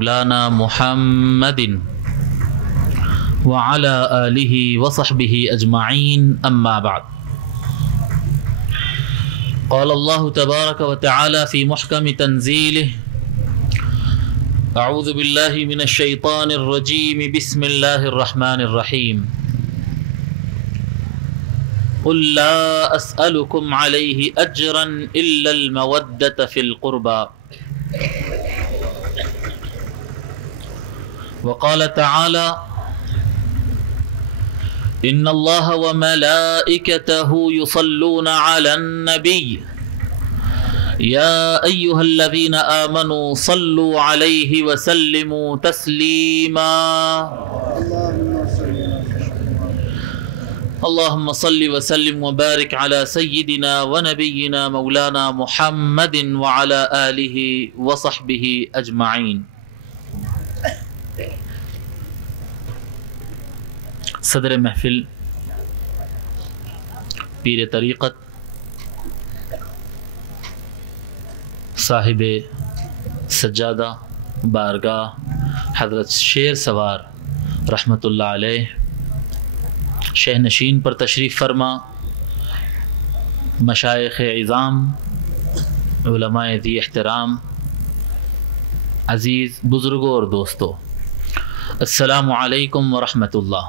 مولانا محمد وعلى آله وصحبه أجمعين أما بعد قال الله تبارك وتعالى في محكم تنزيله أعوذ بالله من الشيطان الرجيم بسم الله الرحمن الرحيم قل لا أسألكم عليه أجرا إلا المودة في القربى وقال تعالى إن الله وملائكته يصلون على النبي يا أيها الذين آمنوا صلوا عليه وسلموا تسليما اللهم صل وسلم وبارك على سيدنا ونبينا مولانا محمد وعلى آله وصحبه أجمعين. صدر محفل پیر طریقت صاحب سجادہ بارگاہ حضرت شیر سوار رحمۃ اللہ علیہ شہ نشین پر تشریف فرما، مشائخ عظام، علماء ذی احترام، عزیز بزرگوں اور دوستوں، السلام علیکم ورحمۃ اللہ۔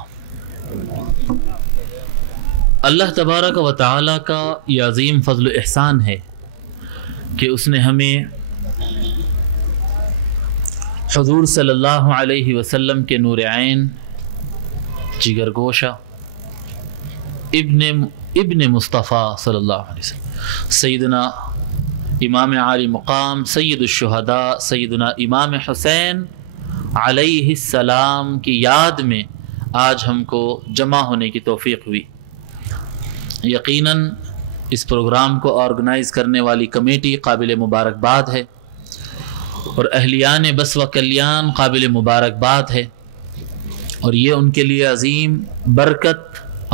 اللہ تبارک و تعالیٰ کا یہ عظیم فضل و احسان ہے کہ اس نے ہمیں حضور صلی اللہ علیہ وسلم کے نور عین، جگر گوشہ، ابن مصطفیٰ صلی اللہ علیہ وسلم، سیدنا امام عالی مقام سید الشہداء سیدنا امام حسین علیہ السلام کی یاد میں آج ہم کو جمع ہونے کی توفیق ہوئی۔ یقیناً اس پروگرام کو آرگنائز کرنے والی کمیٹی قابل مبارکباد ہے اور اہلیان بس و کلیان قابل مبارکباد ہے، اور یہ ان کے لیے عظیم برکت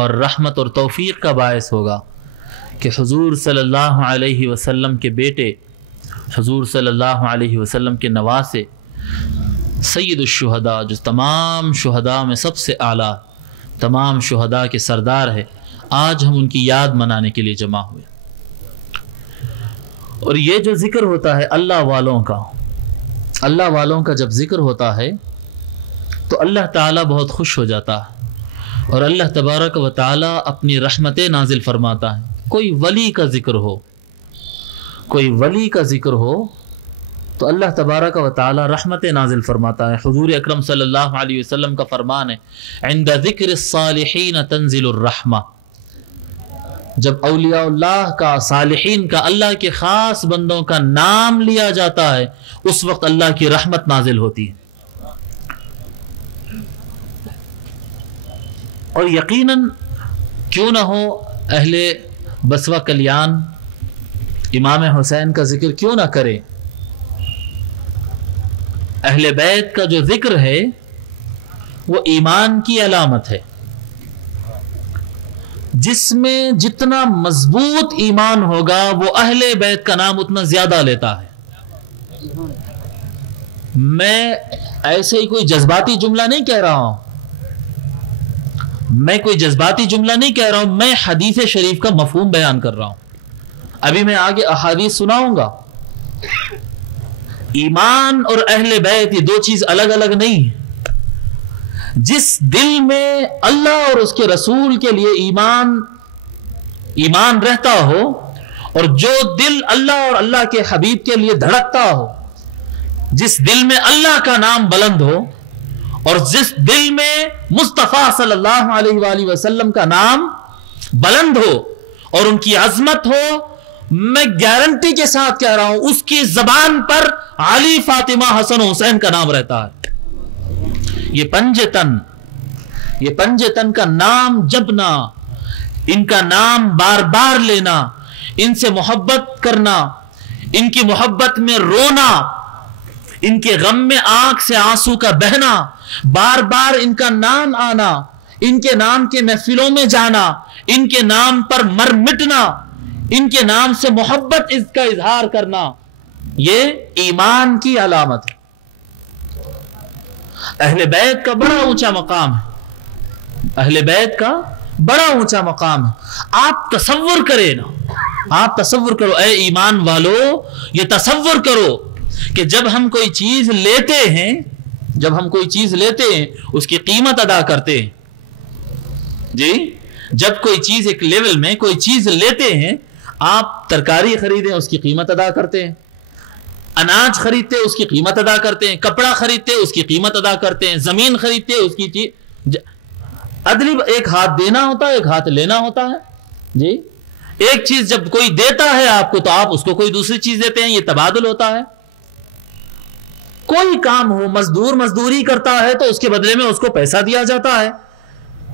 اور رحمت اور توفیق کا باعث ہوگا کہ حضور صلی اللہ علیہ وسلم کے بیٹے، حضور صلی اللہ علیہ وسلم کے نواسے، سید الشہداء جو تمام شہداء میں سب سے اعلیٰ، تمام شہداء کے سردار ہے، آج ہم ان کی یاد منانے کے لیے جمع ہوئے۔ اور یہ جو ذکر ہوتا ہے اللہ والوں کا جب ذکر ہوتا ہے تو اللہ تعالیٰ بہت خوش ہو جاتا ہے، اور اللہ تبارک و تعالیٰ اپنی رحمتیں نازل فرماتا ہے۔ کوئی ولی کا ذکر ہو تو اللہ تبارک و تعالیٰ رحمتیں نازل فرماتا ہے۔ حضور اکرم صلی اللہ علیہ وسلم کا فرمان ہے عند ذکر الصالحین تنزل الرحمہ، جب اولیاء اللہ کا، صالحین کا، اللہ کے خاص بندوں کا نام لیا جاتا ہے اس وقت اللہ کی رحمت نازل ہوتی ہے۔ اور یقیناً کیوں نہ ہو اہل بسوا کلیان امام حسین کا ذکر کیوں نہ کرے؟ اہل بیت کا جو ذکر ہے وہ ایمان کی علامت ہے، جس میں جتنا مضبوط ایمان ہوگا وہ اہل بیت کا نام اتنا زیادہ لیتا ہے۔ میں ایسے ہی کوئی جذباتی جملہ نہیں کہہ رہا ہوں، میں حدیث شریف کا مفہوم بیان کر رہا ہوں۔ ابھی میں آگے احادیث سناؤں گا۔ ایمان اور اہل بیت یہ دو چیز الگ الگ نہیں۔ جس دل میں اللہ اور اس کے رسول کے لیے ایمان رہتا ہو، اور جو دل اللہ اور اللہ کے حبیب کے لیے دھڑکتا ہو، جس دل میں اللہ کا نام بلند ہو، اور جس دل میں مصطفیٰ صلی اللہ علیہ وآلہ وسلم کا نام بلند ہو اور ان کی عظمت ہو، میں گارنٹی کے ساتھ کہہ رہا ہوں اس کی زبان پر علی، فاطمہ، حسن و حسین کا نام رہتا ہے۔ یہ پنجتن کا نام جپنا، ان کا نام بار بار لینا، ان سے محبت کرنا، ان کی محبت میں رونا، ان کے غم میں آنکھ سے آنسو کا بہنا، بار بار ان کا نام آنا، ان کے نام کے محفلوں میں جانا، ان کے نام پر مر مٹنا، ان کے نام سے محبت اس کا اظہار کرنا، یہ ایمان کی علامت ہے۔ اہل بیت کا بڑا اونچا مقام ہے، اہل بیت کا بڑا اونچا مقام ہے۔ آپ تصور کریں نا، آپ تصور کرو اے ایمان والو، یہ تصور کرو کہ جب ہم کوئی چیز لیتے ہیں، جب ہم کوئی چیز لیتے ہیں اس کی قیمت ادا کرتے ہیں، جی جب کوئی چیز ایک لیول میں کوئی چیز لیتے ہیں، آپ ترکاری خریدیں اس کی قیمت ادا کرتے ہیں، اناج خریدتے اس کی قیمت ادا کرتے ہیں، کپڑا خریدتے اس کی قیمت ادا کرتے ہیں، زمین خریدتے اس کی چیز، عدلی ایک ہاتھ دینا ہوتا ہے ایک ہاتھ لینا ہوتا ہے، جی ایک چیز جب کوئی دیتا ہے آپ کو تو آپ اس کو کوئی دوسری چیز دیتے ہیں، یہ تبادل ہوتا ہے۔ کوئی کام ہو، مزدور مزدوری کرتا ہے تو اس کے بدلے میں اس کو پیسہ دیا جاتا ہے،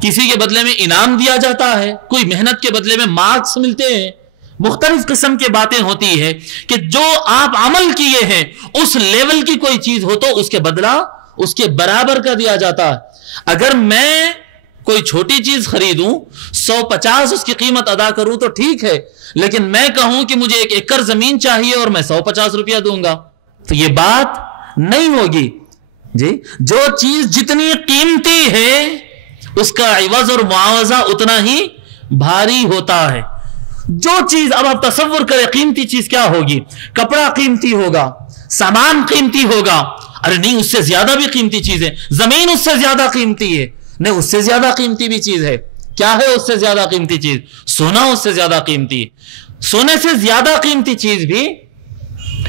کسی کے بدلے میں انعام دیا جاتا ہے، کوئی محنت کے بدلے میں مارکس ملتے ہیں، مختلف قسم کی باتیں ہوتی ہے کہ جو آپ عمل کیے ہیں اس لیول کی کوئی چیز ہو تو اس کے بدلہ اس کے برابر کا دیا جاتا ہے۔ اگر میں کوئی چھوٹی چیز خریدوں 150 اس کی قیمت ادا کروں تو ٹھیک ہے، لیکن میں کہوں کہ مجھے 1 ایکڑ زمین چاہیے اور میں 150 روپیہ دوں گا تو یہ بات نہیں ہوگی، جی جو چیز جتنی قیمتی ہے اس کا عوض اور معاوضہ اتنا ہی بھاری ہوتا ہے۔ جو چیز اب آپ تصور کریں قیمتی چیز کیا ہوگی، کپڑا قیمتی ہوگا، سامان قیمتی ہوگا، ارے نہیں اس سے زیادہ بھی قیمتی چیز ہے، زمین اس سے زیادہ قیمتی ہے، نہیں اس سے زیادہ قیمتی بھی چیز ہے، کیا ہے اس سے زیادہ قیمتی چیز؟ سونا اس سے زیادہ قیمتی ہے، سونے سے زیادہ قیمتی چیز بھی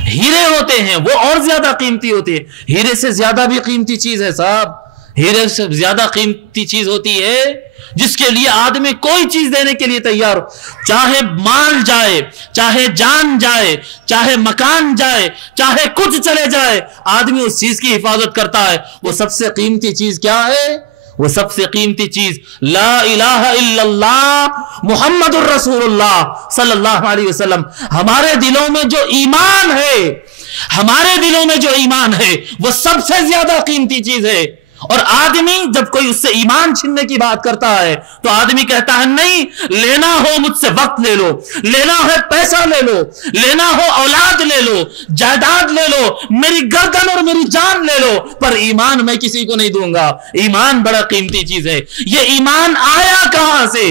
ہیرے ہوتے ہیں، وہ اور زیادہ قیمتی ہوتی ہے، ہیرے سے زیادہ بھی قیمتی چیز ہے صاحب، ہیرے سے زیادہ قیمتی چیز ہوتی ہے جس کے لیے آدمی کوئی چیز دینے کے لیے تیار ہو، چاہے مال جائے، چاہے جان جائے، چاہے مکان جائے، چاہے کچھ چلے جائے، آدمی اس چیز کی حفاظت کرتا ہے۔ وہ سب سے قیمتی چیز کیا ہے؟ وہ سب سے قیمتی چیز لا الہ الا اللہ محمد الرسول اللہ صلی اللہ علیہ وسلم۔ ہمارے دلوں میں جو ایمان ہے، ہمارے دلوں میں جو ایمان ہے وہ سب سے زیادہ قیمتی چیز ہے۔ اور آدمی جب کوئی اس سے ایمان چھیننے کی بات کرتا ہے تو آدمی کہتا ہے نہیں، لینا ہو مجھ سے وقت لے لو، لینا ہے پیسہ لے لو، لینا ہو اولاد لے لو، جائیداد لے لو، میری گردن اور میری جان لے لو، پر ایمان میں کسی کو نہیں دوں گا۔ ایمان بڑا قیمتی چیز ہے۔ یہ ایمان آیا کہاں سے؟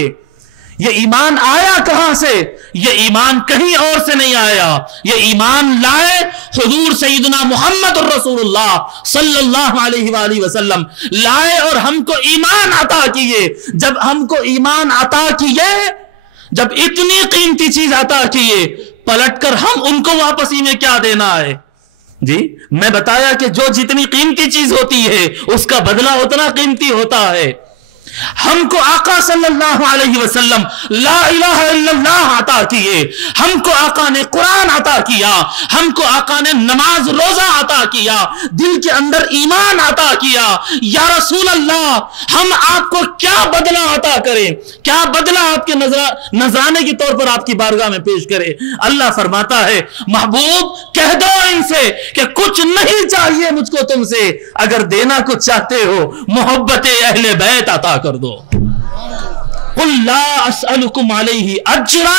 یہ ایمان آیا کہاں سے؟ یہ ایمان کہیں اور سے نہیں آیا، یہ ایمان لائے حضور سیدنا محمد الرسول اللہ صلی اللہ علیہ وآلہ وسلم لائے، اور ہم کو ایمان عطا کیے۔ جب ہم کو ایمان عطا کیے، جب اتنی قیمتی چیز عطا کیے، پلٹ کر ہم ان کو واپس ہی میں کیا دینا ہے؟ جی میں بتایا کہ جو جتنی قیمتی چیز ہوتی ہے اس کا بدلہ اتنا قیمتی ہوتا ہے۔ ہم کو آقا صلی اللہ علیہ وسلم لا الہ الا اللہ عطا کیے، ہم کو آقا نے قرآن عطا کیا، ہم کو آقا نے نماز روزہ عطا کیا، دل کے اندر ایمان عطا کیا۔ یا رسول اللہ ہم آپ کو کیا بدلہ عطا کریں، کیا بدلہ آپ کے نذرانے کے طور پر آپ کی بارگاہ میں پیش کریں؟ اللہ فرماتا ہے محبوب کہہ دو ان سے کہ کچھ نہیں چاہیے مجھ کو تم سے، اگر دینا کچھ چاہتے ہو محبت اہل بیت عطا کر دو۔ قل لا اسألکم علیہ اجرا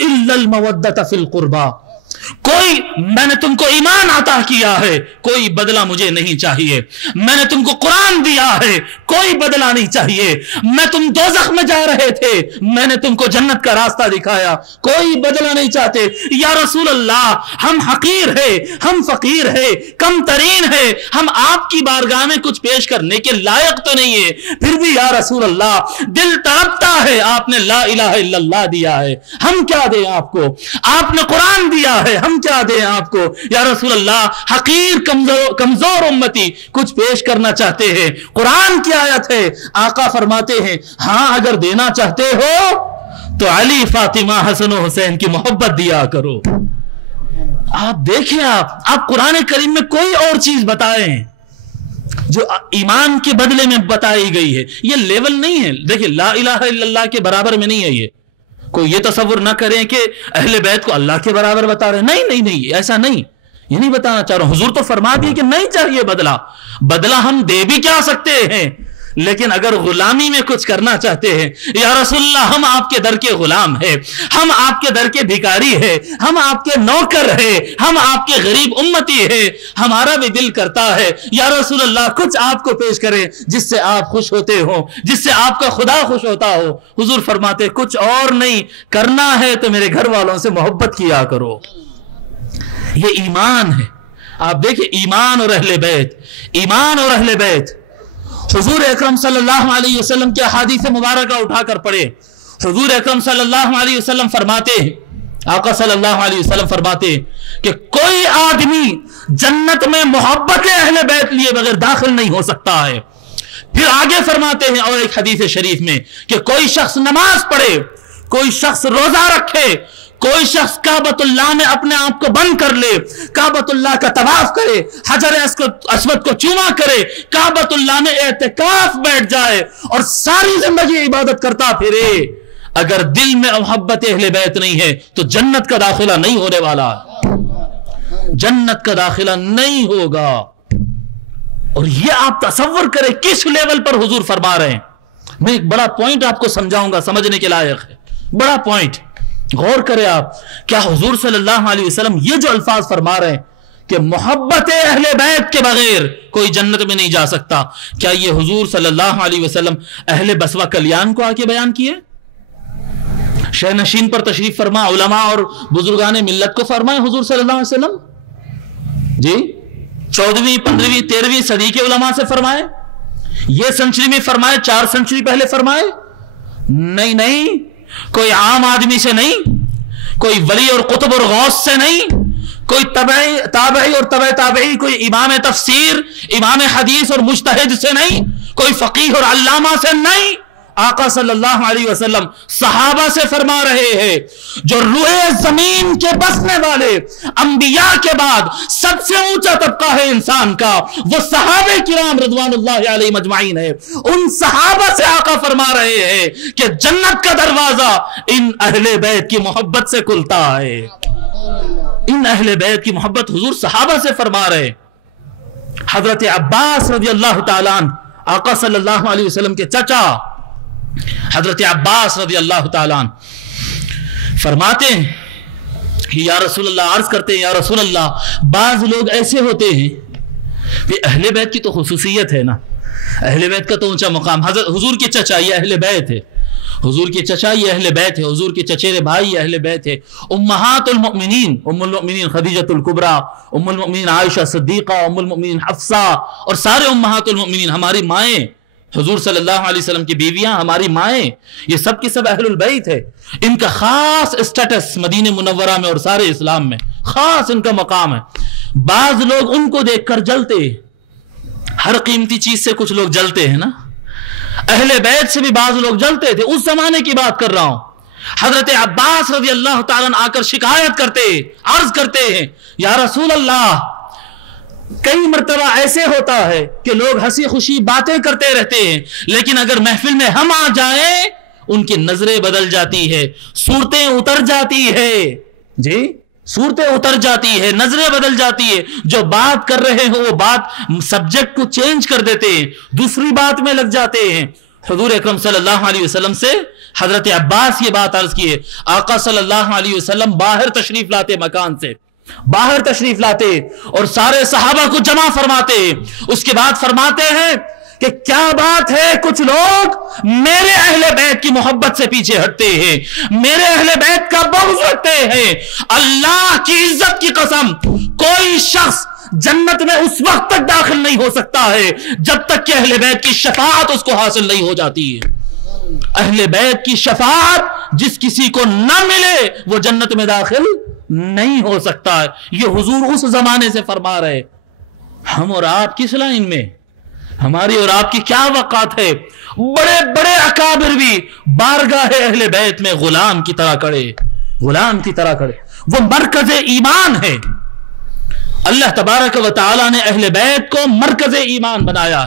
الا المودۃ فی القربى، کوئی میں نے تم کو ایمان عطا کیا ہے، کوئی بدلہ مجھے نہیں چاہیے۔ میں نے تم کو قرآن دیا ہے، کوئی بدلہ نہیں چاہیے۔ میں تم دوزخ میں جا رہے تھے، میں نے تم کو جنت کا راستہ دکھایا، کوئی بدلہ نہیں چاہتے۔ یا رسول اللہ ہم حقیر ہے، ہم فقیر ہے، کم ترین ہے، ہم آپ کی بارگاہ میں کچھ پیش کرنے کے لائق تو نہیں ہے، پھر بھی یا رسول اللہ دل تڑپتا ہے، آپ نے لا الہ الا اللہ دیا ہے، ہم کیا دیں آپ کو؟ آپ نے قرآن دیا ہے، ہم کیا دیں آپ کو؟ یا رسول اللہ حقیر کمزور امتی کچھ پیش کرنا چاہتے ہیں۔ قرآن کی آیت ہے، آقا فرماتے ہیں ہاں اگر دینا چاہتے ہو تو علی فاطمہ حسن و حسین کی محبت دیا کرو۔ آپ دیکھیں، آپ قرآن کریم میں کوئی اور چیز بتائیں جو ایمان کے بدلے میں بتائی گئی ہے، یہ لیول نہیں ہے۔ دیکھیں لا الہ الا اللہ کے برابر میں نہیں ہے یہ، کوئی یہ تصور نہ کریں کہ اہل بیت کو اللہ کے برابر بتا رہے ہیں، نہیں ایسا نہیں، یہ نہیں بتانا چاہ رہا ہوں۔ حضور تو فرما دیے کہ نہیں چاہیے بدلہ، بدلہ ہم دے بھی کیا سکتے ہیں، لیکن اگر غلامی میں کچھ کرنا چاہتے ہیں، یا رسول اللہ ہم آپ کے در کے غلام ہیں، ہم آپ کے در کے بھکاری ہیں، ہم آپ کے نوکر ہیں، ہم آپ کے غریب امتی ہیں، ہمارا بھی دل کرتا ہے یا رسول اللہ کچھ آپ کو پیش کریں جس سے آپ خوش ہوتے ہو، جس سے آپ کا خدا خوش ہوتا ہو۔ حضور فرماتے کچھ اور نہیں، کرنا ہے تو میرے گھر والوں سے محبت کیا کرو۔ یہ ایمان ہے۔ آپ دیکھیں ایمان اور اہل بیت، ایمان اور اہل بیت۔ حضور اکرم صلی اللہ علیہ وسلم کے احادیث مبارکہ اٹھا کر پڑھے۔ حضور اکرم صلی اللہ علیہ وسلم فرماتے ہیں، آقا صلی اللہ علیہ وسلم فرماتے ہیں کہ کوئی آدمی جنت میں محبت اہل بیت لیے بغیر داخل نہیں ہو سکتا ہے۔ پھر آگے فرماتے ہیں اور ایک حدیث شریف میں کہ کوئی شخص نماز پڑھے، کوئی شخص روزہ رکھے، کوئی شخص کعبۃ اللہ میں اپنے آپ کو بند کر لے، کعبۃ اللہ کا طواف کرے، حجر اسود کو چوما کرے، کعبۃ اللہ میں اعتکاف بیٹھ جائے اور ساری زندگی عبادت کرتا پھرے، اگر دل میں محبت اہل بیت نہیں ہے تو جنت کا داخلہ نہیں ہونے والا، جنت کا داخلہ نہیں ہوگا۔ اور یہ آپ تصور کریں کس لیول پر حضور فرما رہے ہیں۔ میں ایک بڑا پوائنٹ آپ کو سمجھاؤں گا، سمجھنے کے لائق ہے، بڑا پوائنٹ، غور کریں آپ۔ کیا حضور صلی اللہ علیہ وسلم یہ جو الفاظ فرما رہے ہیں کہ محبت اہل بیت کے بغیر کوئی جنت میں نہیں جا سکتا، کیا یہ حضور صلی اللہ علیہ وسلم اہل بسوا کلیان کو آ کے بیان کیے؟ شہ نشین پر تشریف فرما علماء اور بزرگان ملت کو فرمائے حضور صلی اللہ علیہ وسلم؟ جی 14ویں 15ویں 13ویں صدی کے علماء سے فرمائے؟ یہ سنچری میں فرمائے؟ 4 سنچری پہلے فرمائے؟ نہیں، کوئی عام آدمی سے نہیں، کوئی ولی اور قطب اور غوث سے نہیں، کوئی تابعی اور تبع تابعی، کوئی امام تفسیر، امام حدیث اور مجتہد سے نہیں، کوئی فقیہ اور علامہ سے نہیں، آقا صلی اللہ علیہ وسلم صحابہ سے فرما رہے ہیں۔ جو روئے زمین کے بسنے والے انبیاء کے بعد سب سے اونچا طبقہ ہے انسان کا، وہ صحابہ کرام رضوان اللہ علیہ مجمعین ہے۔ ان صحابہ سے آقا فرما رہے ہیں کہ جنت کا دروازہ ان اہل بیت کی محبت سے کھلتا ہے۔ ان اہل بیت کی محبت حضور صحابہ سے فرما رہے۔ حضرت عباس رضی اللہ تعالیٰ عنہ، آقا صلی اللہ علیہ وسلم کے چچا حضرت عباس رضی اللہ تعالیٰ عنہ فرماتے ہیں یا رسول اللہ، عرض کرتے ہیں یا رسول اللہ بعض لوگ ایسے ہوتے ہیں، اہل بیت کی تو خصوصیت ہے نا، اہل بیت کا تو اونچا مقام، حضور کے چچا یہ اہل بیت ہے، حضور کے چچا یہ اہل بیت ہے، حضور کے چچیرے بھائی یہ اہل بیت ہے۔ امہات المؤمنین، ام المؤمنین خدیجۃ الکبریٰ، ام المؤمنین عائشہ صدیقہ، ام المؤمنین حفصہ اور سارے امہات المؤمنین، ہماری مائیں، حضور صلی اللہ علیہ وسلم کی بیویاں، ہماری مائیں، یہ سب کی سب اہل البیت ہے۔ ان کا خاص اسٹیٹس مدینہ منورہ میں اور سارے اسلام میں خاص ان کا مقام ہے۔ بعض لوگ ان کو دیکھ کر جلتے، ہر قیمتی چیز سے کچھ لوگ جلتے ہیں نا، اہل بیت سے بھی بعض لوگ جلتے تھے، اس زمانے کی بات کر رہا ہوں۔ حضرت عباس رضی اللہ تعالیٰ عنہ آ کر شکایت کرتے، عرض کرتے ہیں یا رسول اللہ کئی مرتبہ ایسے ہوتا ہے کہ لوگ ہنسی خوشی باتیں کرتے رہتے ہیں، لیکن اگر محفل میں ہم آ جائیں ان کی نظریں بدل جاتی ہے، صورتیں اتر جاتی ہے، جی صورتیں اتر جاتی ہے، نظریں بدل جاتی ہے، جو بات کر رہے ہیں وہ بات سبجیکٹ کو چینج کر دیتے ہیں، دوسری بات میں لگ جاتے ہیں۔ حضور اکرم صلی اللہ علیہ وسلم سے حضرت عباس یہ بات عرض کی ہے۔ آقا صلی اللہ علیہ وسلم باہر تشریف لاتے، مکان سے باہر تشریف لاتے اور سارے صحابہ کو جمع فرماتے، اس کے بعد فرماتے ہیں کہ کیا بات ہے، کچھ لوگ میرے اہل بیت کی محبت سے پیچھے ہٹتے ہیں، میرے اہل بیت کا بغض رکھتے ہیں، اللہ کی عزت کی قسم کوئی شخص جنت میں اس وقت تک داخل نہیں ہو سکتا ہے جب تک کہ اہل بیت کی شفاعت اس کو حاصل نہیں ہو جاتی ہے۔ اہل بیت کی شفاعت جس کسی کو نہ ملے وہ جنت میں داخل نہیں ہو سکتا ہے۔ یہ حضور اس زمانے سے فرما رہے۔ ہم اور آپ کس لائن میں، ہماری اور آپ کی کیا وقات ہے؟ بڑے بڑے اکابر بھی بارگاہ اہل بیت میں غلام کی طرح کھڑے، غلام کی طرح کھڑے۔ وہ مرکز ایمان ہے۔ اللہ تبارک و تعالی نے اہل بیت کو مرکز ایمان بنایا۔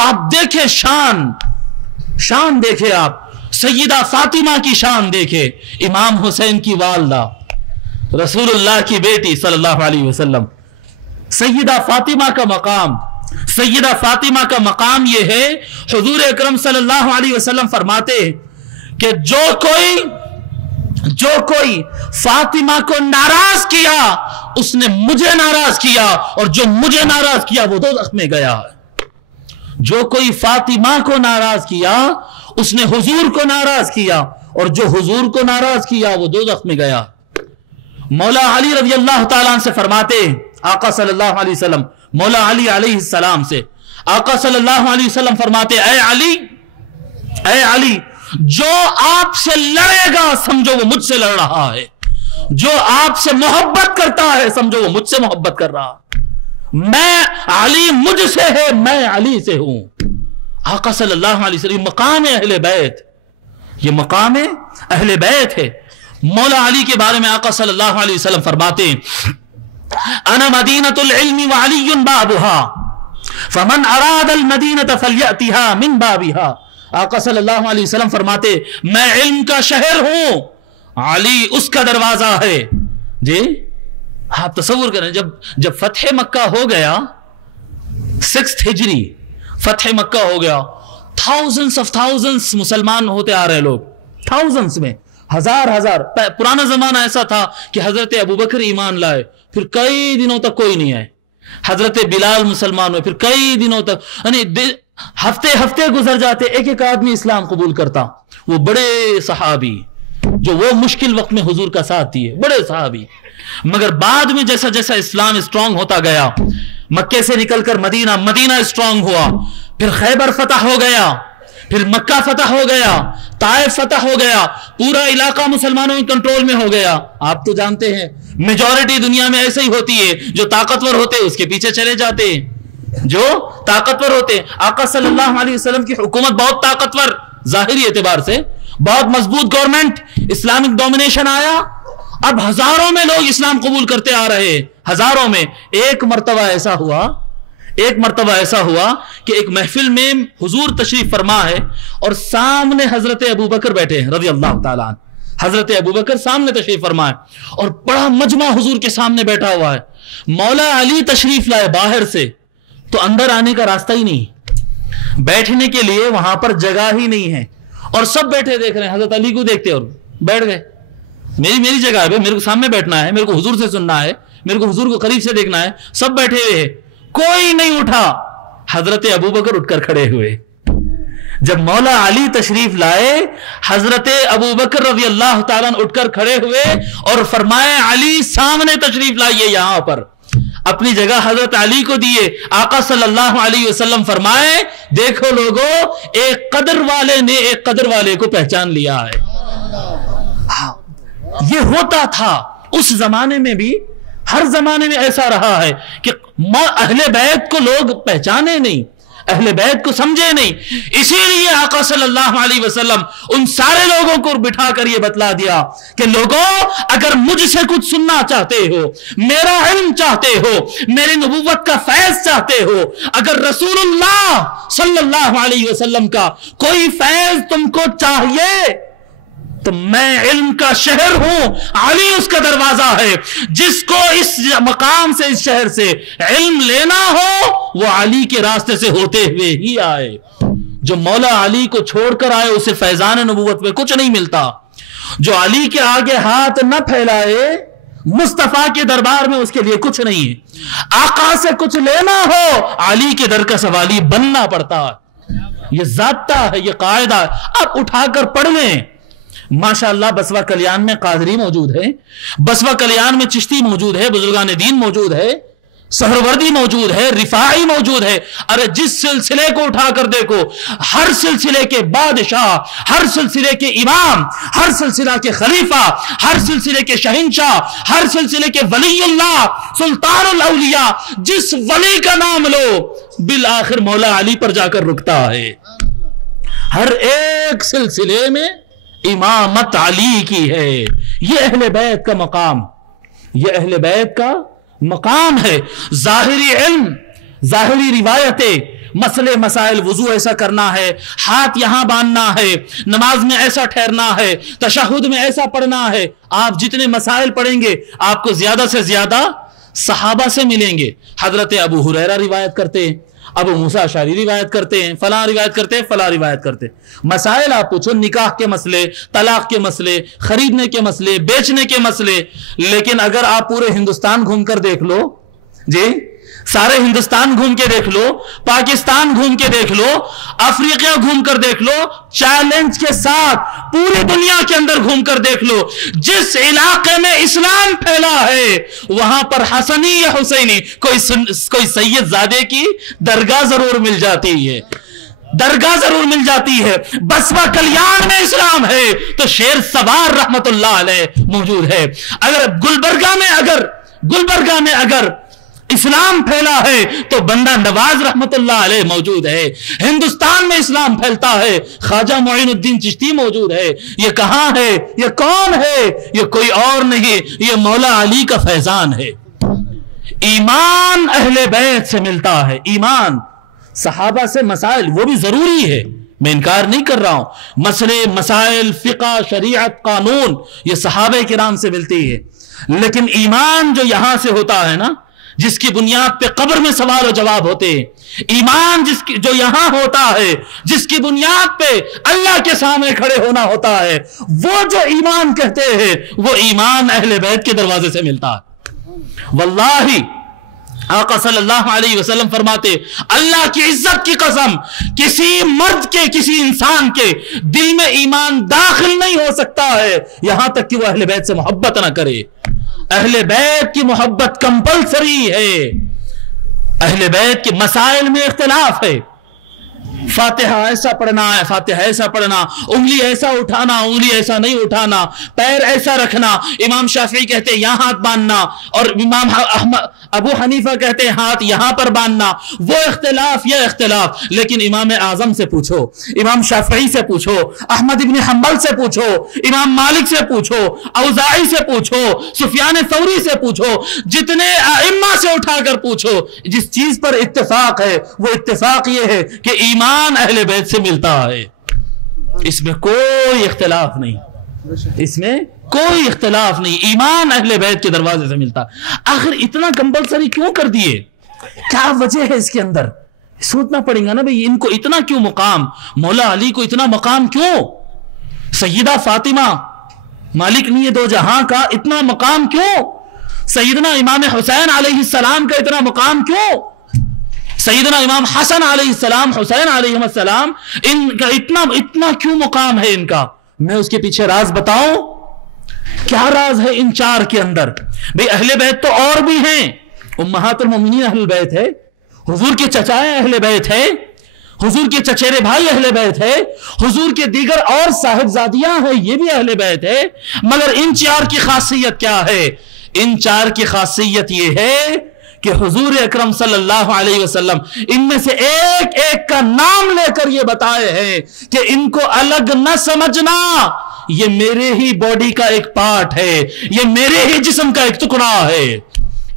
آپ دیکھیں شان دیکھیں، آپ سیدہ فاطمہ کی شان دیکھیں، امام حسین کی والدہ، رسول اللہ کی بیٹی صلی اللہ علیہ وسلم، سیدہ فاطمہ کا مقام، سیدہ فاطمہ کا مقام یہ ہے، حضور اکرم صلی اللہ علیہ وسلم فرماتے کہ جو کوئی فاطمہ کو ناراض کیا اس نے مجھے ناراض کیا، اور جو مجھے ناراض کیا وہ دوزخ میں گیا ہے۔ جو کوئی فاطمہ کو ناراض کیا اس نے حضور کو ناراض کیا، اور جو حضور کو ناراض کیا وہ دوزخ میں گیا۔ مولا علی رضی اللہ تعالیٰ عنہ سے فرماتے، آقا صلی اللہ علیہ وسلم مولا علی علیہ السلام سے، آقا صلی اللہ علیہ وسلم فرماتے، اے علی جو آپ سے لڑے گا سمجھو وہ مجھ سے لڑ رہا ہے، جو آپ سے محبت کرتا ہے سمجھو وہ مجھ سے محبت کر رہا ہے، میں علی مجھ سے ہے، میں علی سے ہوں۔ آقا صلی اللہ علیہ وسلم مقام اہل بیت، یہ مقام اہل بیت ہے۔ مولا علی کے بارے میں آقا صلی اللہ علیہ وسلم فرماتے ہیں، انا مدینۃ العلم وعلی بابها فمن اراد المدینۃ فلیأتها من بابها۔ آقا صلی اللہ علیہ وسلم فرماتے میں علم کا شہر ہوں، علی اس کا دروازہ ہے۔ جی آپ تصور کریں، جب فتح مکہ ہو گیا، 6 ہجری فتح مکہ ہو گیا، thousands مسلمان ہوتے آ رہے لوگ، thousands میں ہزار۔ پرانا زمانہ ایسا تھا کہ حضرت ابوبکر ایمان لائے، پھر کئی دنوں تک کوئی نہیں آئے، حضرت بلال مسلمان ہوئے، پھر کئی دنوں تک، یعنی ہفتے گزر جاتے، ایک آدمی اسلام قبول کرتا، وہ بڑے صحابی جو وہ مشکل وقت میں حضور کا ساتھ دیے، بڑے صحابی۔ مگر بعد میں جیسا جیسا اسلام اسٹرانگ ہوتا گیا، مکے سے نکل کر مدینہ اسٹرانگ ہوا، پھر خیبر فتح ہو گیا، پھر مکہ فتح ہو گیا، طائف فتح ہو گیا، پورا علاقہ مسلمانوں کے کنٹرول میں ہو گیا۔ آپ تو جانتے ہیں میجورٹی دنیا میں ایسے ہی ہوتی ہے، جو طاقتور ہوتے اس کے پیچھے چلے جاتے ہیں، جو طاقتور ہوتے۔ آقا صلی اللہ علیہ وسلم کی حکومت بہت طاقتور، ظاہری اعتبار سے بہت مضبوط گورنمنٹ، اسلامک ڈومینیشن آیا، اب ہزاروں میں لوگ اسلام قبول کرتے آ رہے ہیں، ہزاروں میں۔ ایک مرتبہ ایسا ہوا کہ ایک محفل میں حضور تشریف فرما ہے، اور سامنے حضرت ابوبکر بیٹھے ہیں رضی اللہ تعالیٰ عنہ، حضرت ابوبکر سامنے تشریف فرما ہے، اور بڑا مجمع حضور کے سامنے بیٹھا ہوا ہے۔ مولا علی تشریف لائے باہر سے، تو اندر آنے کا راستہ ہی نہیں، بیٹھنے کے لیے وہاں پر جگہ ہی نہیں ہے، اور سب بیٹھے دیکھ رہے ہیں، حضرت علی کو دیکھتے اور بیٹھ گئے۔ میری جگہ ہے، میرے کو سامنے بیٹھنا ہے، میرے کو حضور سے سننا ہے، میرے کو حضور کو قریب سے دیکھنا ہے، سب بیٹھے ہوئے ہیں، کوئی نہیں اٹھا۔ حضرت ابوبکر اٹھ کر کھڑے ہوئے۔ جب مولا علی تشریف لائے، حضرت ابوبکر رضی اللہ تعالیٰ اٹھ کر کھڑے ہوئے اور فرمائے علی سامنے تشریف لائیے، یہاں پر اپنی جگہ حضرت علی کو دیے۔ آقا صلی اللہ علیہ وسلم فرمائے دیکھو لوگو، ایک قدر والے نے ایک قدر والے کو پہچان لیا ہے۔ یہ ہوتا تھا اس زمانے میں بھی، ہر زمانے میں ایسا رہا ہے کہ اہل بیت کو لوگ پہچانے نہیں، اہل بیت کو سمجھے نہیں۔ اسی لیے آقا صلی اللہ علیہ وسلم ان سارے لوگوں کو بٹھا کر یہ بتلا دیا کہ لوگوں اگر مجھ سے کچھ سننا چاہتے ہو، میرا علم چاہتے ہو، میری نبوت کا فیض چاہتے ہو، اگر رسول اللہ صلی اللہ علیہ وسلم کا کوئی فیض تم کو چاہیے تو میں علم کا شہر ہوں، علی اس کا دروازہ ہے۔ جس کو اس مقام سے، اس شہر سے علم لینا ہو وہ علی کے راستے سے ہوتے ہوئے ہی آئے۔ جو مولا علی کو چھوڑ کر آئے اسے فیضان نبوت میں کچھ نہیں ملتا۔ جو علی کے آگے ہاتھ نہ پھیلائے، مصطفیٰ کے دربار میں اس کے لیے کچھ نہیں ہے۔ آقا سے کچھ لینا ہو علی کے در کا سوالی بننا پڑتا ہے۔ یہ ضابطہ ہے، یہ قاعدہ ہے۔ اب اٹھا کر پڑھ لیں۔ ماشاءاللہ بسوا کلیان میں قادری موجود ہے، بسوا کلیان میں چشتی موجود ہے، بزرگان دین موجود ہے، سہروردی موجود ہے، رفاعی موجود ہے۔ ارے جس سلسلے کو اٹھا کر دیکھو، ہر سلسلے کے بادشاہ، ہر سلسلے کے امام، ہر سلسلہ کے خلیفہ، ہر سلسلے کے شہنشاہ، ہر سلسلے کے ولی اللہ، سلطان الاولیاء، جس ولی کا نام لو بالآخر مولا علی پر جا کر رکتا ہے۔ ہر ایک سلسلے میں امامت علی کی ہے۔ یہ اہل بیت کا مقام، یہ اہل بیت کا مقام ہے۔ ظاہری علم، ظاہری روایتیں، مسئلے مسائل، وضو ایسا کرنا ہے، ہاتھ یہاں باندھنا ہے، نماز میں ایسا ٹھہرنا ہے، تشہد میں ایسا پڑھنا ہے۔ آپ جتنے مسائل پڑھیں گے آپ کو زیادہ سے زیادہ صحابہ سے ملیں گے۔ حضرت ابو ہریرہ روایت کرتے ہیں، ابو موسیٰ اشعری روایت کرتے ہیں، فلاں روایت کرتے ہیں، فلاں روایت کرتے ہیں۔ مسائل آپ پوچھو، نکاح کے مسئلے، طلاق کے مسئلے، خریدنے کے مسئلے، بیچنے کے مسئلے، لیکن اگر آپ پورے ہندوستان گھوم کر دیکھ لو، جی سارے ہندوستان گھوم کے دیکھ لو، پاکستان گھوم کے دیکھ لو، افریقہ گھوم کر دیکھ لو، چیلنج کے ساتھ پوری دنیا کے اندر گھوم کر دیکھ لو، جس علاقے میں اسلام پھیلا ہے وہاں پر حسنی یا حسینی کوئی سید زادے کی درگاہ ضرور مل جاتی ہے، درگاہ ضرور مل جاتی ہے۔ بسوا کلیان میں اسلام ہے تو شیر سوار رحمت اللہ علیہ موجود ہے۔ اگر گلبرگہ میں اگر اسلام پھیلا ہے تو بندہ نواز رحمت اللہ علیہ موجود ہے۔ ہندوستان میں اسلام پھیلتا ہے، خواجہ معین الدین چشتی موجود ہے۔ یہ کہاں ہے؟ یہ کون ہے؟ یہ کوئی اور نہیں، یہ مولا علی کا فیضان ہے۔ ایمان اہل بیت سے ملتا ہے، ایمان صحابہ سے مسائل وہ بھی ضروری ہے، میں انکار نہیں کر رہا ہوں، مسئلے مسائل فقہ شریعت قانون یہ صحابہ کرام سے ملتی ہے، لیکن ایمان جو یہاں سے ہوتا ہے نا، جس کی بنیاد پہ قبر میں سوال و جواب ہوتے ہیں، ایمان جو یہاں ہوتا ہے، جس کی بنیاد پہ اللہ کے سامنے کھڑے ہونا ہوتا ہے، وہ جو ایمان کہتے ہیں وہ ایمان اہل بیت کے دروازے سے ملتا ہے۔ واللہ آقا صلی اللہ علیہ وسلم فرماتے، اللہ کی عزت کی قسم، کسی مرد کے، کسی انسان کے دل میں ایمان داخل نہیں ہو سکتا ہے یہاں تک کہ وہ اہل بیت سے محبت نہ کرے۔ اہل بیت کی محبت کمپلسری ہے۔ اہل بیت کے مسائل میں اختلاف ہے، فاتحہ ایسا پڑھنا ہے، فاتحہ ایسا پڑھنا، انگلی ایسا اٹھانا، انگلی ایسا نہیں اٹھانا، پیر ایسا رکھنا، امام شافعی کہتے ہیں یہاں ہاتھ باندھنا، اور امام ابو حنیفہ کہتے ہیں ہاتھ یہاں پر باندھنا، وہ اختلاف یہ اختلاف۔ لیکن امام اعظم سے پوچھو، امام شافعی سے پوچھو، احمد ابن حنبل سے پوچھو، امام مالک سے پوچھو، اوزاعی سے پوچھو، سفیان ثوری سے پوچھو، جتنے ائمہ سے اٹھا کر پوچھو، جس چیز پر اتفاق ہے وہ اتفاق یہ ہے کہ ایمان اہل بیت سے ملتا ہے، اس میں کوئی اختلاف نہیں، اس میں کوئی اختلاف نہیں، ایمان اہل بیت کے دروازے سے ملتا۔ آخر اتنا کمپلسری کیوں کر دیے؟ کیا وجہ ہے اس کے اندر؟ سوچنا پڑے گا نا بھئی، ان کو اتنا کیوں مقام، مولا علی کو اتنا مقام کیوں، سیدہ فاطمہ مالک نہیں دو جہاں کا اتنا مقام کیوں، سیدنا امام حسین علیہ السلام کا اتنا مقام کیوں، سیدنا امام حسن علیہ السلام، حسین علیہ السلام، ان کا اتنا کیوں مقام ہے ان کا؟ میں اس کے پیچھے راز بتاؤں؟ کیا راز ہے ان چار کے اندر؟ بھئی اہل بیت تو اور بھی ہیں، امہات المومنین اہل بیت ہے، حضور کے چچائے اہل بیت ہے، حضور کے چچیرے بھائی اہل بیت ہے، حضور کے دیگر اور صاحبزادیاں ہیں یہ بھی اہل بیت ہے، مگر ان چار کی خاصیت کیا ہے؟ ان چار کی خاصیت یہ ہے کہ حضور اکرم صلی اللہ علیہ وسلم ان میں سے ایک ایک کا نام لے کر یہ بتائے ہیں کہ ان کو الگ نہ سمجھنا، یہ میرے ہی باڈی کا ایک پارٹ ہے، یہ میرے ہی جسم کا ایک ٹکڑا ہے،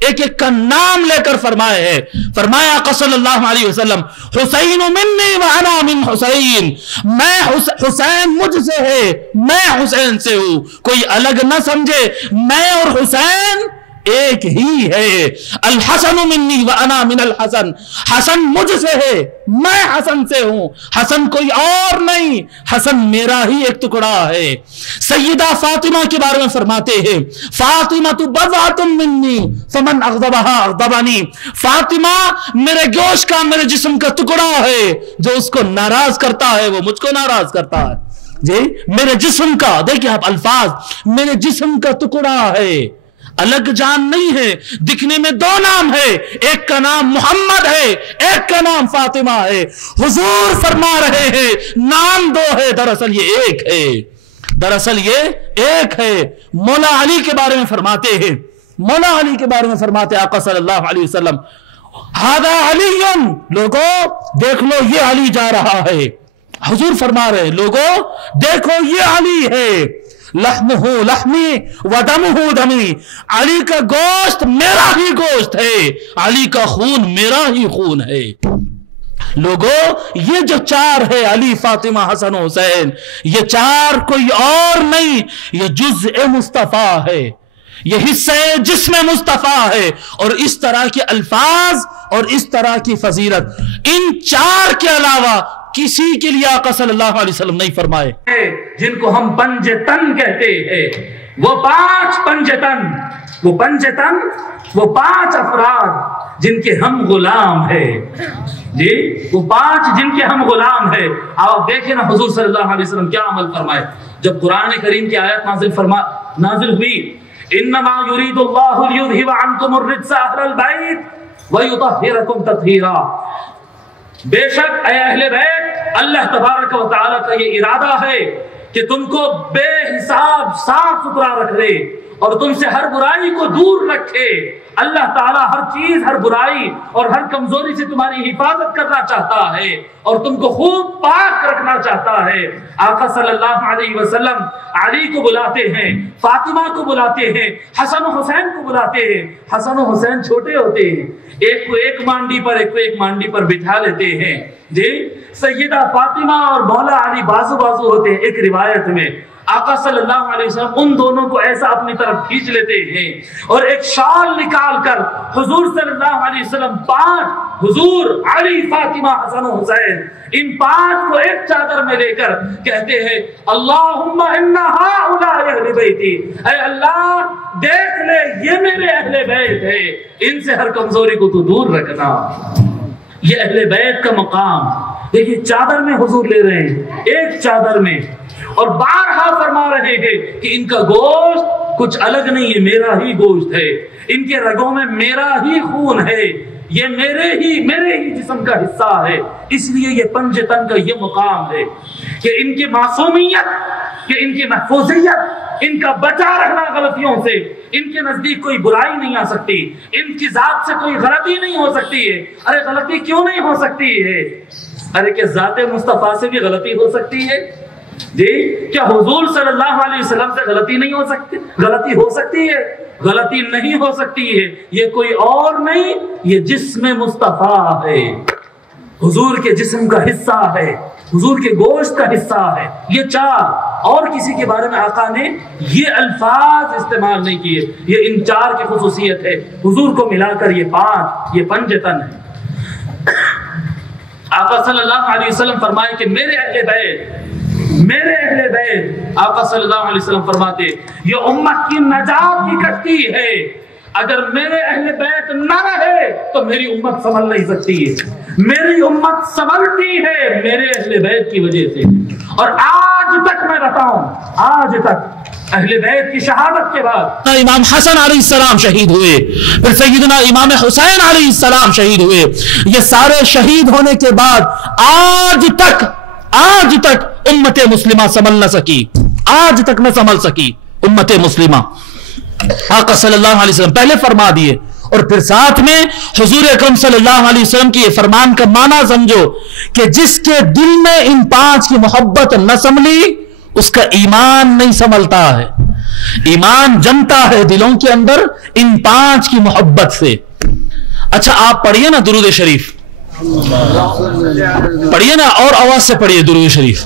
ایک ایک کا نام لے کر فرمائے ہے۔ فرمایا آقا صلی اللہ علیہ وسلم، حسین منی وانا من حسین، میں حسین مجھ سے ہے، میں حسین سے ہوں، کوئی الگ نہ سمجھے، میں اور حسین ایک ہی ہے۔ الحسن منی وانا من الحسن، حسن مجھ سے ہے، میں حسن سے ہوں، حسن کوئی اور نہیں، حسن میرا ہی ایک ٹکڑا ہے۔ سیدہ فاطمہ کے بارے میں فرماتے ہیں، فاطمہ بضعۃ منی فمن اغضبها اغضبنی، فاطمہ میرے گوشت کا، میرے جسم کا ٹکڑا ہے، جو اس کو ناراض کرتا ہے وہ مجھ کو ناراض کرتا ہے۔ جی میرے جسم کا، دیکھیں آپ الفاظ، میرے جسم کا ٹکڑا ہے، الگ جان نہیں ہے، دکھنے میں دو نام ہے، ایک کا نام محمد ہے، ایک کا نام فاطمہ ہے۔ حضور فرما رہے ہیں نام دو ہے، دراصل یہ ایک ہے، دراصل یہ ایک ہے۔ مولا علی کے بارے میں فرماتے ہیں، مولا علی کے بارے میں فرماتے آقا صلی اللہ علیہ وسلم، ھذا علی، لوگو دیکھ لو یہ علی جا رہا ہے۔ حضور فرما رہے لوگو دیکھو یہ علی ہے، لحمہ لحمی ودمہ دمی، علی کا گوشت میرا ہی گوشت ہے، علی کا خون میرا ہی خون ہے۔ لوگو یہ جو چار ہے، علی فاطمہ حسن حسین، یہ چار کوئی اور نہیں، یہ جزء مصطفیٰ ہے، یہ حصہ جسم مصطفیٰ ہے، اور اس طرح کے الفاظ اور اس طرح کی فضیلت ان چار کے علاوہ کسی کے لیے آقا صلی اللہ علیہ وسلم نہیں فرمائے۔ جن کو ہم پنج تن کہتے ہیں، وہ پانچ پنج تن، وہ پنج تن، وہ پانچ افراد جن کے ہم غلام ہیں، جی وہ پانچ جن کے ہم غلام ہیں۔ آپ دیکھیں نا حضور صلی اللہ علیہ وسلم کیا عمل فرمائے جب قرآن کریم کی آیت نازل ہوئی، انما یرید اللہ لیذھب عنکم الرجس اہل البیت ویطہرکم تطہیرا، بے شک اے اہل بیت اللہ تبارک و تعالیٰ کا یہ ارادہ ہے کہ تم کو بے حساب صاف ستھرا رکھ دے اور تم سے ہر برائی کو دور رکھے۔ اللہ تعالیٰ ہر چیز، ہر برائی اور ہر کمزوری سے تمہاری حفاظت کرنا چاہتا ہے اور تم کو خوب پاک رکھنا چاہتا ہے۔ آقا صلی اللہ علیہ وسلم علی کو بلاتے ہیں، فاطمہ کو بلاتے ہیں، حسن و حسین کو بلاتے ہیں۔ حسن و حسین چھوٹے ہوتے ہیں، ایک کو ایک مانڈی پر ایک کو ایک مانڈی پر بٹھا لیتے ہیں، جی سیدہ فاطمہ اور مولا علی بازو بازو ہوتے ہیں۔ ایک روایت میں آقا صلی اللہ علیہ وسلم ان دونوں کو ایسا اپنی طرف کھینچ لیتے ہیں اور ایک شال نکال کر حضور صلی اللہ علیہ وسلم پانچ، حضور، علی، فاطمہ، حسن و حسین، ان پانچ کو ایک چادر میں لے کر کہتے ہیں اللہم ان ہؤلاء اہل بیتی، اے اللہ دیکھ لے یہ میرے اہل بیت ہے، ان سے ہر کمزوری کو تو دور رکھنا۔ یہ اہل بیت کا مقام دیکھیے، چادر میں حضور لے رہے ہیں، ایک چادر میں، اور بارہا فرما رہے ہیں کہ ان کا گوشت کچھ الگ نہیں ہے، میرا ہی گوشت ہے، ان کے رگوں میں میرا ہی خون ہے، یہ میرے ہی جسم کا حصہ ہے۔ اس لیے یہ پنج تن کا یہ مقام ہے کہ ان کی معصومیت، کہ ان کی محفوظیت، ان کا بچا رہنا غلطیوں سے، ان کے نزدیک کوئی برائی نہیں آ سکتی، ان کی ذات سے کوئی غلطی نہیں ہو سکتی ہے۔ ارے غلطی کیوں نہیں ہو سکتی ہے؟ ارے کہ ذات مصطفیٰ سے بھی غلطی ہو سکتی ہے؟ جی کیا حضور صلی اللہ علیہ وسلم سے غلطی نہیں ہو سکتی؟ غلطی ہو سکتی ہے، غلطی نہیں ہو سکتی ہے۔ یہ کوئی اور نہیں، یہ جسم مصطفیٰ ہے، حضور کے جسم کا حصہ ہے، حضور کے گوشت کا حصہ ہے۔ یہ چار، اور کسی کے بارے میں آقا نے یہ الفاظ استعمال نہیں کیے، یہ ان چار کی خصوصیت ہے۔ حضور کو ملا کر یہ پانچ، یہ پنج تن ہے۔ آقا صلی اللہ علیہ وسلم فرمائے کہ میرے اہل بیت، آقا صلی اللہ علیہ وسلم فرماتے یہ امت کی نجات کی کشتی ہے، اگر میرے اہل بیت نہ رہے تو میری امت سنبھل نہیں سکتی ہے۔ میری امت سنبھلتی ہے میرے اہل بیت کی وجہ سے، اور آج تک میں رہتا ہوں، آج تک اہل بیت کی شہادت کے بعد امام حسن علیہ السلام شہید ہوئے، پھر سیدنا امام حسین علیہ السلام شہید ہوئے، یہ سارے شہید ہونے کے بعد آج تک امت مسلمہ سنبھل نہ سکی، آج تک نہ سنبھل سکی امت مسلمہ۔ آقا صلی اللہ علیہ وسلم پہلے فرما دیے، اور پھر ساتھ میں حضور اکرم صلی اللہ علیہ وسلم کی یہ فرمان کا معنی سمجھو کہ جس کے دل میں ان پانچ کی محبت نہ سنبھلی اس کا ایمان نہیں سنبھلتا ہے۔ ایمان جمتا ہے دلوں کے اندر ان پانچ کی محبت سے۔ اچھا آپ پڑھیے نا درود شریف، پڑھیے نا، اور آواز سے پڑھیے درود شریف۔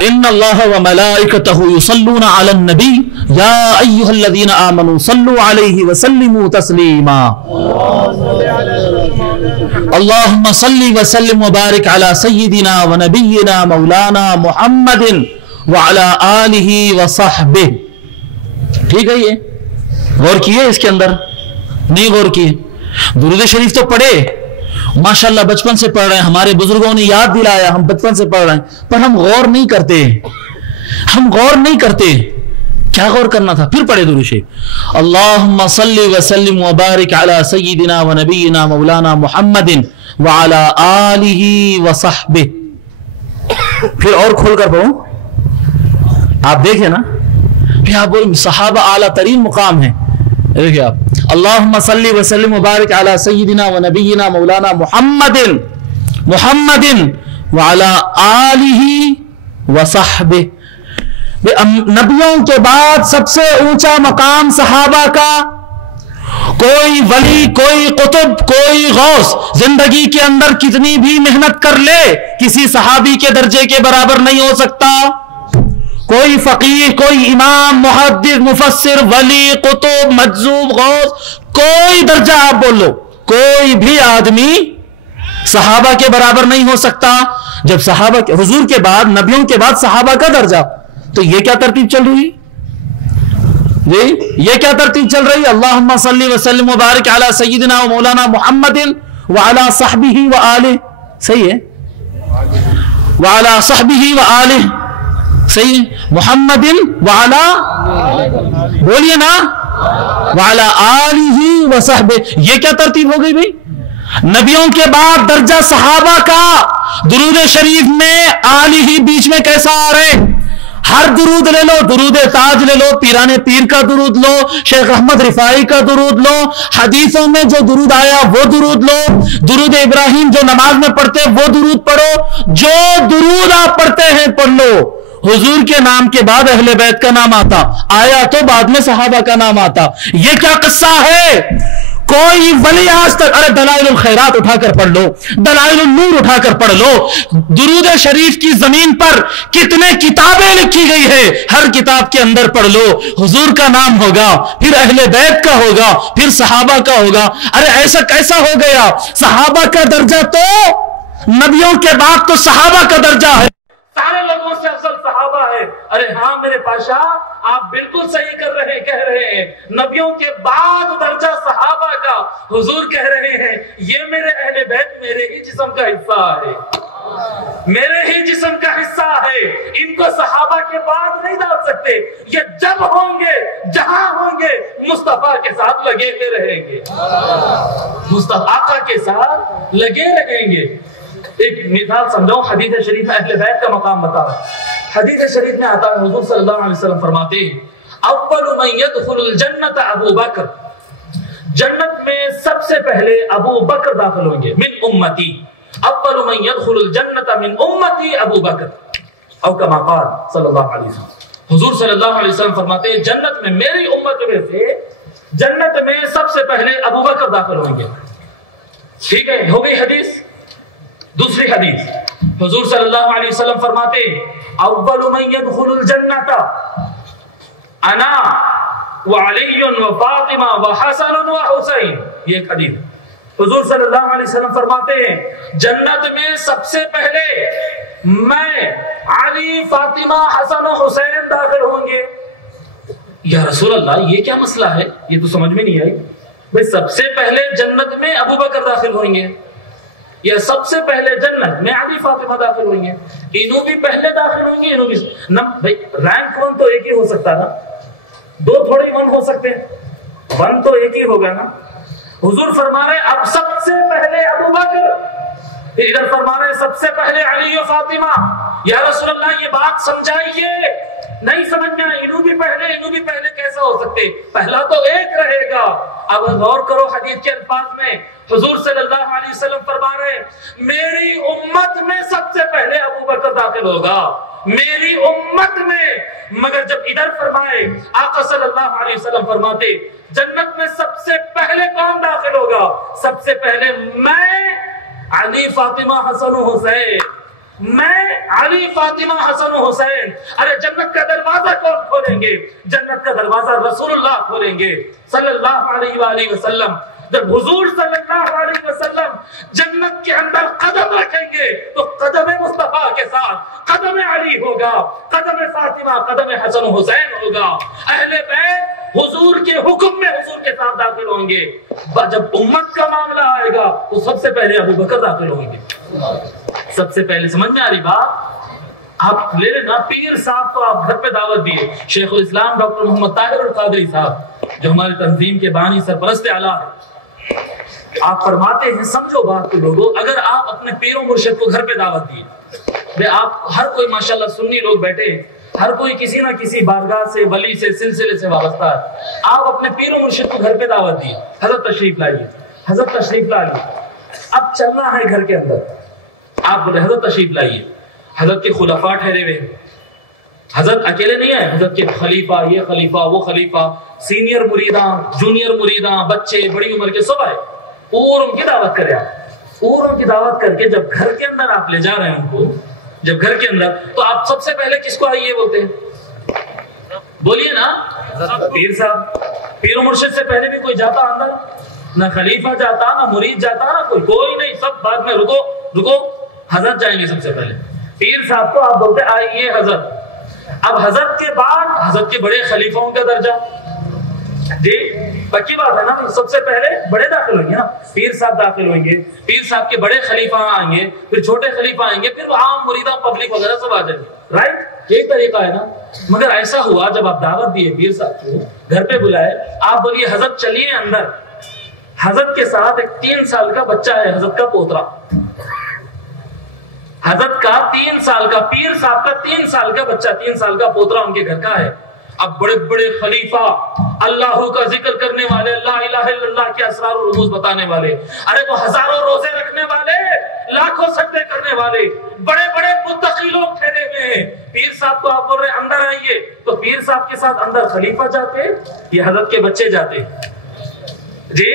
ان اللہ وملائکتہ یصلون علی النبی یا ایھا الذین آمنوا صلوا علیہ وسلموا تسلیما۔ اللہم صلی وسلم وبارک علی سیدنا ونبینا مولانا محمد وعلی آلہ وصحبہ۔ ٹھیک ہے، یہ غور کیے اس کے اندر؟ نہیں غور کیے؟ درود شریف تو پڑھے، ماشاءاللہ بچپن سے پڑھ رہے ہیں، ہمارے بزرگوں نے یاد دلایا، ہم بچپن سے پڑھ رہے ہیں، پر ہم غور نہیں کرتے۔ کیا غور کرنا تھا؟ پھر پڑھے درود شریف۔ اللہم صلی وسلم وبارک علی سیدنا ونبینا مولانا محمد وعلی آلہ وصحبہ۔ پھر اور کھول کر پڑھوں، آپ دیکھیں نا، پھر آپ بولیں صحابہ اعلیٰ ترین مقام ہے۔ دیکھیں آپ، اللہم صلی وسلم وبارک علی سیدنا ونبینا مولانا محمد وعلی آلہ وصحبہ۔ نبیوں کے بعد سب سے اونچا مقام صحابہ کا، کوئی ولی، کوئی قطب، کوئی غوث زندگی کے اندر کتنی بھی محنت کر لے کسی صحابی کے درجے کے برابر نہیں ہو سکتا۔ کوئی فقیر، کوئی امام، محدث، مفسر، ولی، قطب، مجذوب، غوث، کوئی درجہ آپ بول لو، کوئی بھی آدمی صحابہ کے برابر نہیں ہو سکتا. جب صحابہ کے حضور کے بعد، نبیوں کے بعد صحابہ کا درجہ، تو یہ کیا ترتیب چل رہی جی؟ یہ کیا ترتیب چل رہی؟ اللہم صلی وسلم وبارک علی سیدنا و مولانا محمد وعلی صحبہ وآلہ. صحیح ہے؟ وعلی صحبہ وآلہ. صحیح ہے؟ محمد وعلی، بولیے نا، وعلی آلہ وصحبہ. یہ کیا ترتیب ہو گئی بھئی؟ نبیوں کے بعد درجہ صحابہ کا. درود شریف میں آلہ بیچ میں کیسا آ رہے؟ ہر درود لے لو، درود تاج لے لو، پیران پیر کا درود لو، شیخ احمد رفاعی کا درود لو، حدیثوں میں جو درود آیا وہ درود لو، درود ابراہیم جو نماز میں پڑھتے وہ درود پڑھو. جو درود آپ پڑھتے ہیں پڑھ لو. حضور کے نام کے بعد اہل بیت کا نام آتا، آیا تو بعد میں صحابہ کا نام آتا. یہ کیا قصہ ہے؟ کوئی ولی آج تک، ارے دلائل الخیرات اٹھا کر پڑھ لو، دلائل النور اٹھا کر پڑھ لو. درود شریف کی زمین پر کتنے کتابیں لکھی گئی ہے، ہر کتاب کے اندر پڑھ لو حضور کا نام ہوگا، پھر اہل بیت کا ہوگا، پھر صحابہ کا ہوگا. ارے ایسا کیسا ہو گیا؟ صحابہ کا درجہ تو نبیوں کے بعد تو صحابہ کا درجہ ہے. سارے لوگوں سے افضل صحابہ ہے. ارے ہاں میرے پاشا، آپ بالکل صحیح کہہ رہے ہیں. نبیوں کے بعد درجہ صحابہ کا. حضور کہہ رہے ہیں یہ میرے اہل بیت میرے ہی جسم کا حصہ ہے، میرے ہی جسم کا حصہ ہے. ان کو صحابہ کے بعد نہیں ڈال سکتے. یہ جب ہوں گے، جہاں ہوں گے، مصطفیٰ کے ساتھ لگے ہوئے رہیں گے، مصطفیٰ کے ساتھ لگے رہیں گے. ایک مثال سمجھاؤں، حدیث شریف میں اہل بیت کا مقام بتا رہا. حدیث شریف میں آتا ہے حضور صلی اللہ علیہ وسلم فرماتے ہیں اول من يدخل الجنت ابو بکر، جنت میں سب سے پہلے ابو بکر داخل ہوں گے. من امتی، اول من يدخل الجنت من امتی ابو بکر، او کما قال صلی اللہ علیہ وسلم. حضور صلی اللہ علیہ وسلم فرماتے ہیں جنت میں میری امت میں سے، جنت میں سب سے پہلے ابو بکر داخل ہوں گے. ٹھیک ہے، ہو گئی حدیث. دوسری حدیث حضور صلی اللہ علیہ وسلم فرماتے اول من يدخل الجنت انا وعلی وفاطمہ وحسن وحسین. یہ ایک حدیث. حضور صلی اللہ علیہ وسلم فرماتے ہیں جنت میں سب سے پہلے میں، علی، فاطمہ، حسن و حسین داخل ہوں گے. یا رسول اللہ یہ کیا مسئلہ ہے؟ یہ تو سمجھ میں نہیں آئی. بھئی سب سے پہلے جنت میں ابو بکر داخل ہوئیں گے، یا سب سے پہلے جنت میں علی فاطمہ داخل ہوئیں گے؟ انہوں بھی پہلے داخل ہوں گے، انہوں بھی بھئی رینک 1 تو ایک ہی ہو سکتا نا، 2 تھوڑے 1 ہو سکتے ہیں، 1 تو ایک ہی ہوگا نا. حضور فرما رہے اب سب سے پہلے ابو بکر، ادھر فرما رہے سب سے پہلے علی و فاطمہ. یا رسول اللہ یہ بات سمجھائیے، نہیں سمجھ میں آئی. انہوں بھی پہلے کیسا ہو سکتے؟ پہلا تو ایک رہے گا. اب غور کرو حدیث کے الفاظ میں. حضور صلی اللہ علیہ وسلم فرما رہے میری امت میں سب سے پہلے ابو بکر داخل ہوگا، میری امت میں. مگر جب ادھر فرمائے آقا صلی اللہ علیہ وسلم فرماتے جنت میں سب سے پہلے کون داخل ہوگا؟ سب سے پہلے میں، علی، فاطمہ، حسن و حسین. میں، علی، فاطمہ، حسن و حسین. ارے جنت کا دروازہ کون کھولیں گے؟ جنت کا دروازہ رسول اللہ کھولیں گے صلی اللہ علیہ وآلہ وسلم. جب حضور صلی اللہ علیہ وسلم جنت کے اندر قدم رکھیں گے تو قدم مصطفیٰ کے ساتھ قدم علی ہوگا، قدم فاطمہ، قدم حسن و حسین ہوگا. اہل بیت حضور کے حکم میں حضور کے ساتھ داخل ہوں گے. جب امت کا معاملہ آئے گا تو سب سے پہلے ابو بکر داخل ہوں گے. سب سے پہلے. سمجھ میں آ رہی بات؟ آپ لے لینا پیر صاحب کو آپ گھر پہ دعوت دیے، شیخ الاسلام ڈاکٹر محمد طاہر القادری صاحب جو ہماری تنظیم کے بانی سرپرست اعلیٰ ہے، آپ فرماتے ہیں سمجھو بات کو لوگوں، اگر آپ اپنے پیر و مرشد کو گھر پہ دعوت دیے، آپ ہر کوئی ماشاءاللہ سنی لوگ بیٹھے ہیں، ہر کوئی کسی نہ کسی بارگاہ سے، ولی سے، سلسلے سے وابستہ ہے. آپ اپنے پیر و مرشد کو گھر پہ دعوت دیے، حضرت تشریف لائیے، حضرت تشریف لائیے. اب چلنا ہے گھر کے اندر، آپ بولے حضرت تشریف لائیے. حضرت کے خلفاء ٹھہرے ہوئے، حضرت اکیلے نہیں آئے، حضرت کے خلیفہ، یہ خلیفہ، وہ خلیفہ، سینئر مریداں، جونیئر مریداں، بچے، بڑی عمر کے سب آئے. اور ان کی دعوت کرے آپ، اور ان کی دعوت کر کے جب گھر کے اندر آپ لے جا رہے ہیں ان کو، جب گھر کے اندر تو آپ سب سے پہلے کس کو آئیے بولتے ہیں؟ بولیے نا پیر صاحب. پیر و مرشد سے پہلے بھی کوئی جاتا اندر؟ نہ خلیفہ جاتا, نہ مرید جاتا, نہ کوئی نہیں, سب بعد میں. رکو حضرت جائیں گے سب سے پہلے. پیر صاحب کو آپ بولتے آئیے حضرت. اب حضرت کے بعد حضرت کے بڑے خلیفوں کا درجہ. جی پکی بات ہے نا, سب سے پہلے بڑے داخل ہوئیں گے نا, پیر صاحب داخل ہوئیں گے, پیر صاحب کے بڑے خلیفہ آئیں گے, پھر چھوٹے خلیفہ آئیں گے, پھر عام مریدہ پبلک وغیرہ سب آ جائیں گے. رائٹ, ایک طریقہ ہے نا. مگر ایسا ہوا جب آپ دعوت دیے پیر صاحب کو, گھر پہ بلائے, آپ بولیے حضرت چلیے اندر. حضرت کے ساتھ ایک 3 سال کا بچہ ہے, حضرت کا پوترا, حضرت کا 3 سال کا, پیر صاحب کا 3 سال کا بچہ, 3 سال کا پوترا ان کے گھر کا ہے. اب بڑے بڑے خلیفہ, اللہ کا ذکر کرنے والے, لا الہ الا اللہ کے اسرار و رموز بتانے والے, ارے وہ ہزاروں روزے رکھنے والے, لاکھوں سجدے کرنے والے, بڑے بڑے متقی لوگ ٹھہرے ہوئے ہیں. پیر صاحب کو آپ بول رہے ہیں اندر آئیے, تو پیر صاحب کے ساتھ اندر خلیفہ جاتے یا حضرت کے بچے جاتے؟ جی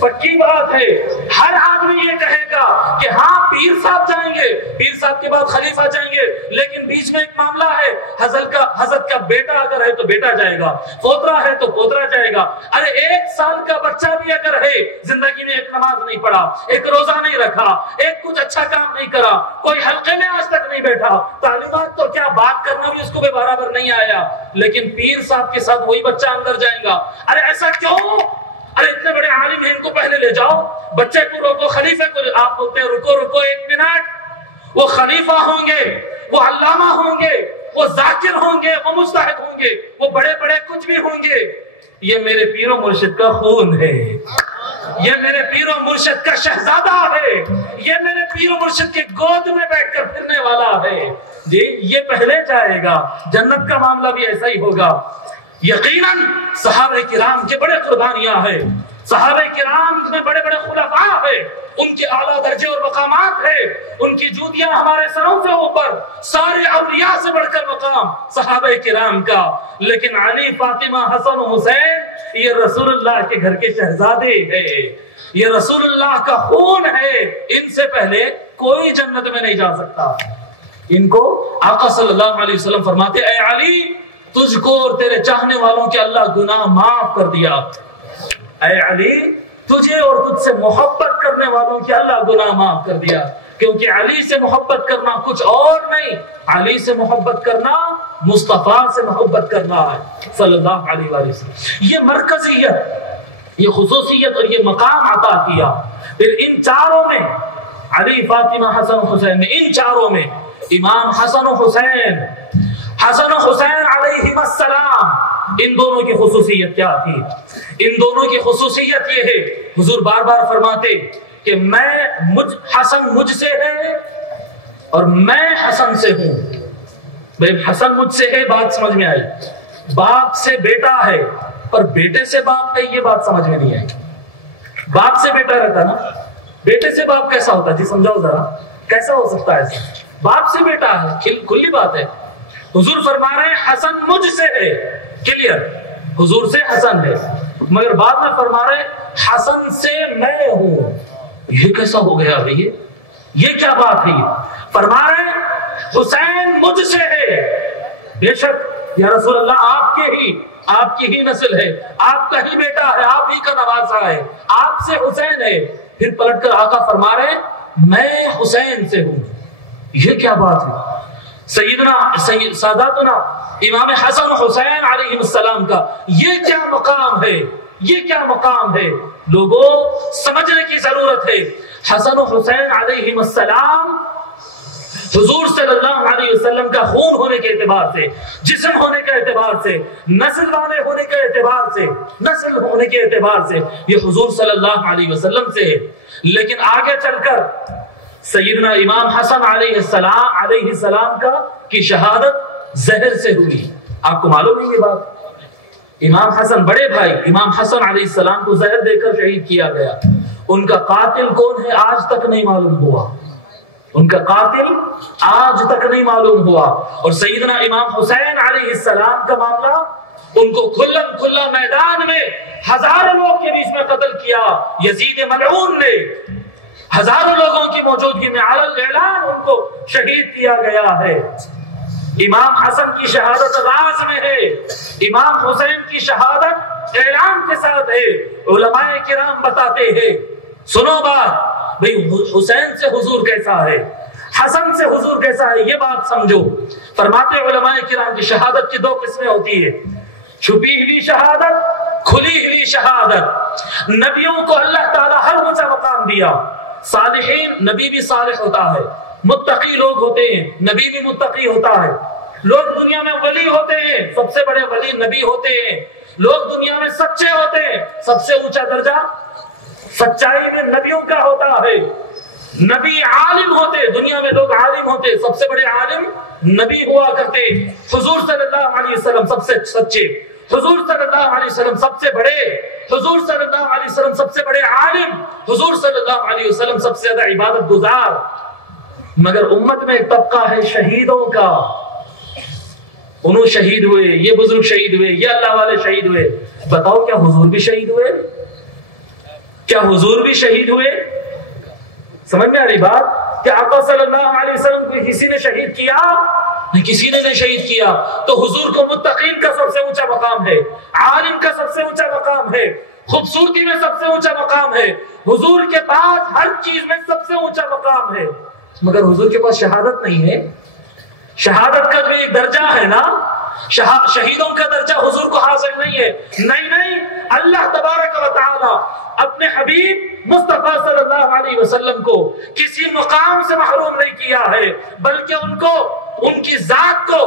پکی بات ہے. ہر آدمی یہ کہے گا کہ ہاں پیر صاحب جائیں گے, پیر صاحب کے بعد خلیفہ جائیں گے, لیکن بیچ میں ایک معاملہ ہے, حضرت کا بیٹا اگر ہے تو بیٹا جائے گا, پوترا ہے تو پوترا جائے گا. ارے 1 سال کا بچہ بھی اگر ہے, زندگی میں ایک نماز نہیں پڑھا, ایک روزہ نہیں رکھا, ایک کچھ اچھا کام نہیں کرا, کوئی حلقے میں آج تک نہیں بیٹھا, تعلیمات تو کیا بات کرنا بھی اس کو بھی برابر نہیں آیا, لیکن پیر صاحب کے ساتھ وہی بچہ اندر جائے گا. ارے ایسا کیوں؟ ارے اتنے بڑے عالم ہیں, ان کو پہلے لے جاؤ, بچے کو روکو, خلیفے کو. آپ بولتے ہیں رکو 1 منٹ, وہ خلیفہ ہوں گے, وہ علامہ ہوں گے, وہ ذاکر ہوں گے, وہ مجتہد ہوں گے, وہ بڑے بڑے کچھ بھی ہوں گے, یہ میرے پیر و مرشد کا خون ہے, یہ میرے پیر و مرشد کا شہزادہ ہے, یہ میرے پیر و مرشد کے گود میں بیٹھ کر پھرنے والا ہے. جی یہ پہلے جائے گا. جنت کا معاملہ بھی ایسا ہی ہوگا. یقیناً صحابہ کرام کے بڑے قربانیاں ہیں, صحابہ کرام میں بڑے بڑے خلفاء ہیں, ان کے اعلیٰ درجے اور مقامات ہیں, ان کی جوتیاں ہمارے سروں سے اوپر, سارے اولیاء سے بڑھ کر مقام صحابہ کرام کا. لیکن علی, فاطمہ, حسن و حسین یہ رسول اللہ کے گھر کے شہزادے ہیں, یہ رسول اللہ کا خون ہے, ان سے پہلے کوئی جنت میں نہیں جا سکتا. ان کو آقا صلی اللہ علیہ وسلم فرماتے, اے علی تجھ کو اور تیرے چاہنے والوں کے اللہ گناہ معاف کر دیا. اے علی تجھے اور تجھ سے محبت کرنے والوں کے اللہ گناہ معاف کر دیا. کیونکہ علی سے محبت کرنا کچھ اور نہیں, علی سے محبت کرنا مصطفیٰ سے محبت کرنا ہے صلی اللہ علیہ وآلہ وسلم. یہ مرکزیت, یہ خصوصیت اور یہ مقام عطا کیا. پھر ان چاروں میں, علی, فاطمہ, حسن و حسین میں, ان چاروں میں امام حسن و حسین علیہم السلام, ان دونوں کی خصوصیت کیا تھی؟ ان دونوں کی خصوصیت یہ ہے, حضور بار بار فرماتے کہ حسن مجھ سے ہے اور میں حسن سے ہوں. بھئی حسن مجھ سے ہے, بات سمجھ میں آئی. باپ سے بیٹا ہے اور بیٹے سے باپ ہے, یہ بات سمجھ میں نہیں آئی. باپ سے بیٹا رہتا نا, بیٹے سے باپ کیسا ہوتا؟ جی سمجھاؤ ذرا, کیسا ہو سکتا ہے ایسا؟ باپ سے بیٹا ہے, کھلی بات ہے. حضور فرما رہے ہیں حسن مجھ سے ہے, کلیئر, حضور سے حسن ہے, مگر بعد میں فرما رہے ہیں حسن سے میں ہوں. یہ کیسا ہو گیا بھئی؟ یہ کیا بات ہے؟ فرما رہے ہیں حسین مجھ سے ہے. بے شک یا رسول اللہ آپ کی ہی نسل ہے, آپ کا ہی بیٹا ہے, آپ ہی کا نواسا ہے, آپ سے حسین ہے. پھر پلٹ کر آقا فرما رہے ہیں میں حسین سے ہوں. یہ کیا بات ہے؟ ساداتنا امام حسن و حسین علیہ السلام کا یہ کیا مقام ہے, یہ کیا مقام ہے؟ لوگوں سمجھنے کی ضرورت ہے. حسن و حسین علیہ السلام حضور صلی اللہ علیہ وسلم کا خون ہونے کے اعتبار سے, جسم ہونے کے اعتبار سے, نسل والے ہونے کے اعتبار سے, نسل ہونے کے اعتبار سے یہ حضور صلی اللہ علیہ وسلم سے ہے. لیکن آگے چل کر سیدنا امام حسن علیہ السلام کی شہادت زہر سے ہوئی. آپ کو معلوم ہے یہ بات؟ امام حسن, بڑے بھائی امام حسن علیہ السلام کو زہر دے کر شہید کیا گیا. ان کا قاتل کون ہے آج تک نہیں معلوم ہوا, ان کا قاتل آج تک نہیں معلوم ہوا. اور سیدنا امام حسین علیہ السلام کا معاملہ, ان کو کھلا میدان میں ہزاروں لوگ کے بیچ میں قتل کیا یزید ملعون نے. ہزاروں لوگوں کی موجودگی میں علی الاعلان ان کو شہید کیا گیا ہے. امام حسن کی شہادت راز میں ہے، امام حسین کی شہادت اعلان کے ساتھ ہے۔ علماء کرام بتاتے ہیں، سنو بات، بھئی حسین سے حضور کیسا ہے، حسن سے حضور کیسا ہے، یہ بات سمجھو۔ فرماتے علماء کرام کی شہادت کی دو قسمیں ہوتی ہے، چھپی ہوئی شہادت، کھلی ہوئی شہادت۔ نبیوں کو اللہ تعالیٰ ہر اونچا مقام دیا، صالحین، نبی بھی صالح ہوتا ہے، متقی لوگ ہوتے ہیں، نبی بھی متقی ہوتا ہے، لوگ دنیا میں ولی ہوتے ہیں، سب سے بڑے ولی نبی ہوتے ہیں، لوگ دنیا میں سچے ہوتے ہیں، سب سے اونچا درجہ سچائی میں نبیوں کا ہوتا ہے، نبی عالم ہوتے، دنیا میں لوگ عالم ہوتے، سب سے بڑے عالم نبی ہوا کرتے، حضور صلی اللہ علیہ وسلم سب سے سچے، حضور صلی اللہ علیہ وسلم سب سے بڑے، حضور صلی اللہ علیہ وسلم سب سے بڑے عالم، حضور صلی اللہ علیہ وسلم سب سے زیادہ عبادت گزار۔ مگر امت میں ایک طبقہ ہے شہیدوں کا، انہوں شہید ہوئے، یہ بزرگ شہید ہوئے، یہ اللہ والے شہید ہوئے۔ بتاؤ کیا حضور بھی شہید ہوئے؟ کیا حضور بھی شہید ہوئے؟ سمجھ میں آ رہی بات؟ کہ آقا صلی اللہ علیہ وسلم کو کسی نے شہید کیا؟ نہیں، کسی نے نہیں شہید کیا۔ تو حضور کو متقین کا سب سے اونچا مقام ہے، عالم کا سب سے اونچا مقام ہے، خوبصورتی میں سب سے اونچا مقام ہے، حضور کے پاس ہر چیز میں سب سے اونچا مقام ہے۔ مگر حضور کے پاس شہادت نہیں ہے۔ شہادت کا جو ایک درجہ ہے نا، شہیدوں کا درجہ حضور کو حاصل نہیں ہے۔ نہیں، اللہ تبارک و تعالی اپنے حبیب مصطفیٰ صلی اللہ علیہ وسلم کو کسی مقام سے محروم نہیں کیا ہے، بلکہ ان کو، ان کی ذات کو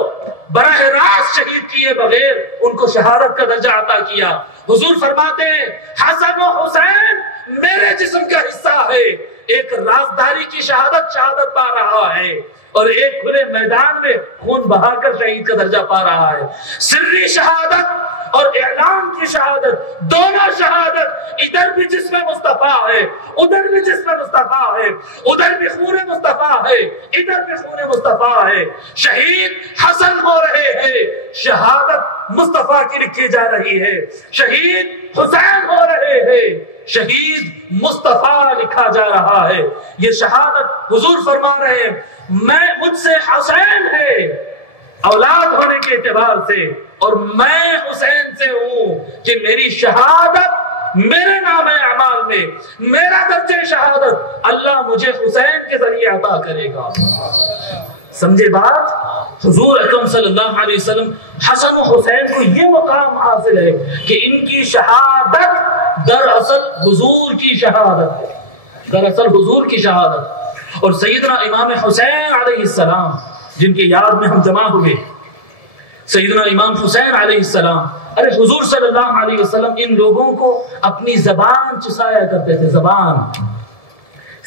براہ راست شہید کیے بغیر ان کو شہادت کا درجہ عطا کیا۔ حضور فرماتے ہیں حسن و حسین میرے جسم کا حصہ ہے، ایک رازداری کی شہادت پا رہا ہے، اور ایک کھلے میدان میں خون بہا کر شہید کا درجہ پا رہا ہے۔ سری شہادت اور اعلان کی شہادت، دونوں شہادت، ادھر بھی جسم مصطفیٰ ہے، ادھر بھی جسم مصطفیٰ ہے، ادھر بھی خون مصطفیٰ ہے، ادھر بھی خون مصطفیٰ ہے۔ شہید حسن ہو رہے ہیں، شہادت مصطفیٰ کی لکھی جا رہی ہے، شہید حسین ہو رہے ہیں، شہید مصطفیٰ لکھا جا رہا ہے۔ یہ شہادت حضور فرما رہے ہیں میں، مجھ سے حسین ہے اولاد ہونے کے اعتبار سے، اور میں حسین سے ہوں کہ میری شہادت میرے نام اعمال میں، میرا درجہ شہادت اللہ مجھے حسین کے ذریعے عطا کرے گا۔ سمجھے بات؟ حضور اکرم صلی اللہ علیہ وسلم حسن و حسین کو یہ مقام حاصل ہے کہ ان کی شہادت دراصل حضور کی شہادت ہے، دراصل حضور کی شہادت۔ اور سیدنا امام حسین علیہ السلام جن کی یاد میں ہم جمع ہوئے، سیدنا امام حسین علیہ السلام، ارے حضور صلی اللہ علیہ وسلم ان لوگوں کو اپنی زبان چسایا کرتے تھے، زبان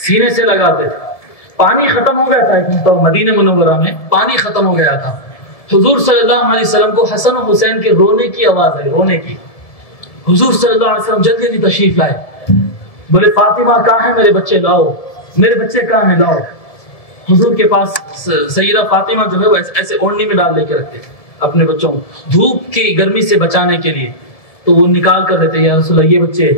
سینے سے لگاتے تھے۔ پانی ختم ہو گیا تھا ایک مرتبہ مدینہ منورہ میں، پانی ختم ہو گیا تھا، حضور صلی اللہ علیہ وسلم کو حسن و حسین کے رونے کی آواز آئی، رونے کی۔ حضور صلی اللہ علیہ وسلم جلدی جلدی تشریف لائے، بولے فاطمہ کہاں ہے میرے بچے، لاؤ میرے بچے کہاں ہیں، لاؤ۔ حضور کے پاس سیدہ فاطمہ جو ہے وہ ایسے اوڑھنی میں ڈال لے کے رکھتے اپنے بچوں کو دھوپ کی گرمی سے بچانے کے لیے، تو وہ نکال کر دیتے یا رسول اللہ یہ بچے۔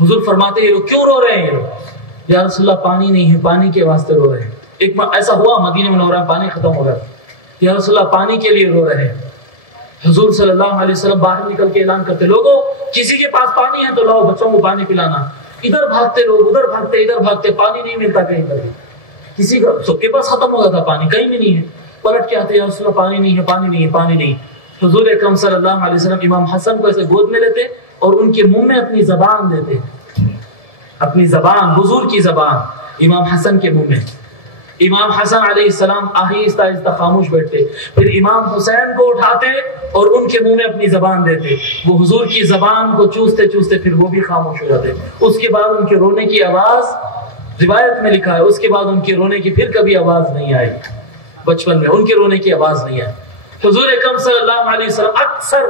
حضور فرماتے ہیں یہ لوگ کیوں رو رہے ہیں، یہ لوگ، یا رسول اللہ پانی نہیں ہے، پانی کے واسطے رو رہے ہیں۔ ایک ایسا ہوا مدینہ منورہ میں پانی ختم ہو گیا، یا رسول اللہ پانی کے لیے رو رہے ہیں۔ حضور صلی اللہ علیہ وسلم باہر نکل کے اعلان کرتے لوگوں کسی کے پاس پانی ہے تو لاؤ بچوں کو پانی پلانا۔ ادھر بھاگتے لوگ، ادھر بھاگتے، ادھر بھاگتے، پانی نہیں ملتا کہیں پر بھی، کسی کا، سب کے پاس ختم ہو گیا تھا پانی، کہیں بھی نہیں ہے۔ پلٹ کے آتے یا رسول اللہ پانی نہیں ہے، پانی نہیں ہے، پانی نہیں۔ حضور اکرم صلی اللہ علیہ وسلم امام حسن کو ایسے گود میں لیتے اور ان کے منہ میں اپنی زبان دیتے، اپنی زبان، حضور کی زبان امام حسن کے منہ میں۔ امام حسن علیہ السلام آہستہ آہستہ خاموش بیٹھتے، پھر امام حسین کو اٹھاتے اور ان کے منہ میں اپنی زبان دیتے، وہ حضور کی زبان کو چوستے چوستے پھر وہ بھی خاموش ہو جاتے۔ اس کے بعد ان کے رونے کی آواز، روایت میں لکھا ہے اس کے بعد ان کے رونے کی پھر کبھی آواز نہیں آئی، بچپن میں ان کے رونے کی آواز نہیں آئی۔ حضور اکرم صلی اللہ علیہ وسلم اکثر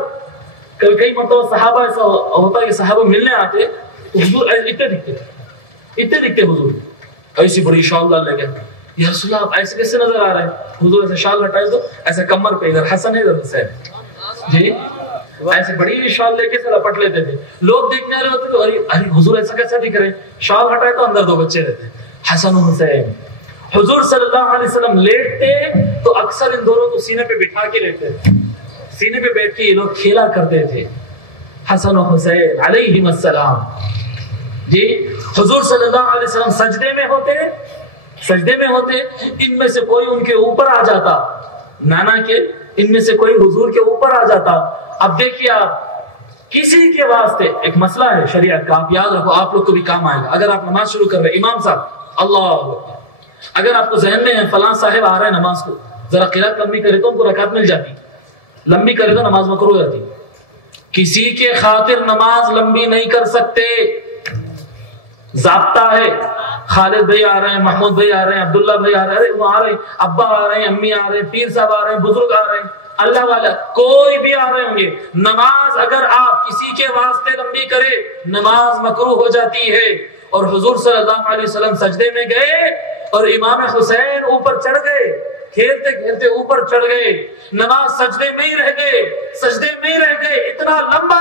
کئی مرتبہ صحابہ ایسا ہوتا ہے کہ صحابہ ملنے آتے تو حضور اتنے دکھتے حضور ایسی بڑی شال ڈال لے گئے، یا رسول اللہ آپ ایسے کیسے نظر آ رہے ہیں؟ حضور ایسے شال ہٹائے تو ایسے کمر پہ، ادھر حسن ہے ادھر حسین، جی ایسے بڑی شال لے کے لپٹ لیتے تھے۔ لوگ دیکھنے آ رہے ہوتے تو ارے حضور ایسا کیسے دکھ رہے، شال ہٹائے تو اندر دو بچے رہتے، حسن و حسین۔ حضور صلی اللہ علیہ وسلم لیٹتے تو اکثر ان دونوں کو سینے پہ بٹھا کے لیٹتے تھے، سینے پہ بیٹھ کے یہ لوگ کھیلا کرتے تھے، حسن و حسین علیہم السلام۔ جی حضور صلی اللہ علیہ وسلم سجدے میں ہوتے، ان میں سے کوئی ان کے اوپر آ جاتا، نانا کے ان میں سے کوئی حضور کے اوپر آ جاتا۔ اب دیکھیے آپ کسی کے واسطے ایک مسئلہ ہے شریعت کا، آپ یاد رکھو، آپ لوگ کو بھی کام آئے گا۔ اگر آپ نماز شروع کر رہے ہیں، امام صاحب اللہ اکبر، اگر آپ کو ذہن میں ہے فلاں صاحب آ رہا ہے نماز کو، ذرا قرات لمبی کرے تو ان کو رکعت مل جاتی، لمبی کرے تو نماز مکروہ ہو جاتی۔ کسی کے خاطر نماز لمبی نہیں کر سکتے، ضابطہ ہے۔ خالد بھائی آ رہے ہیں، محمود بھائی آ رہے ہیں، عبداللہ بھائی آ رہے ہیں، وہ آ رہے ہیں، ابا آ رہے ہیں، امی آ رہے ہیں، پیر صاحب آ رہے ہیں، بزرگ آ رہے ہیں، اللہ والا کوئی بھی آ رہے ہوں گے، نماز اگر آپ کسی کے واسطے لمبی کرے نماز مکروہ ہو جاتی ہے۔ اور حضور صلی اللہ علیہ وسلم سجدے میں گئے اور امام حسین اوپر چڑھ گئے، کھیلتے کھیلتے اوپر چڑھ گئے، نماز سجدے میں ہی رہ گئے، اتنا لمبا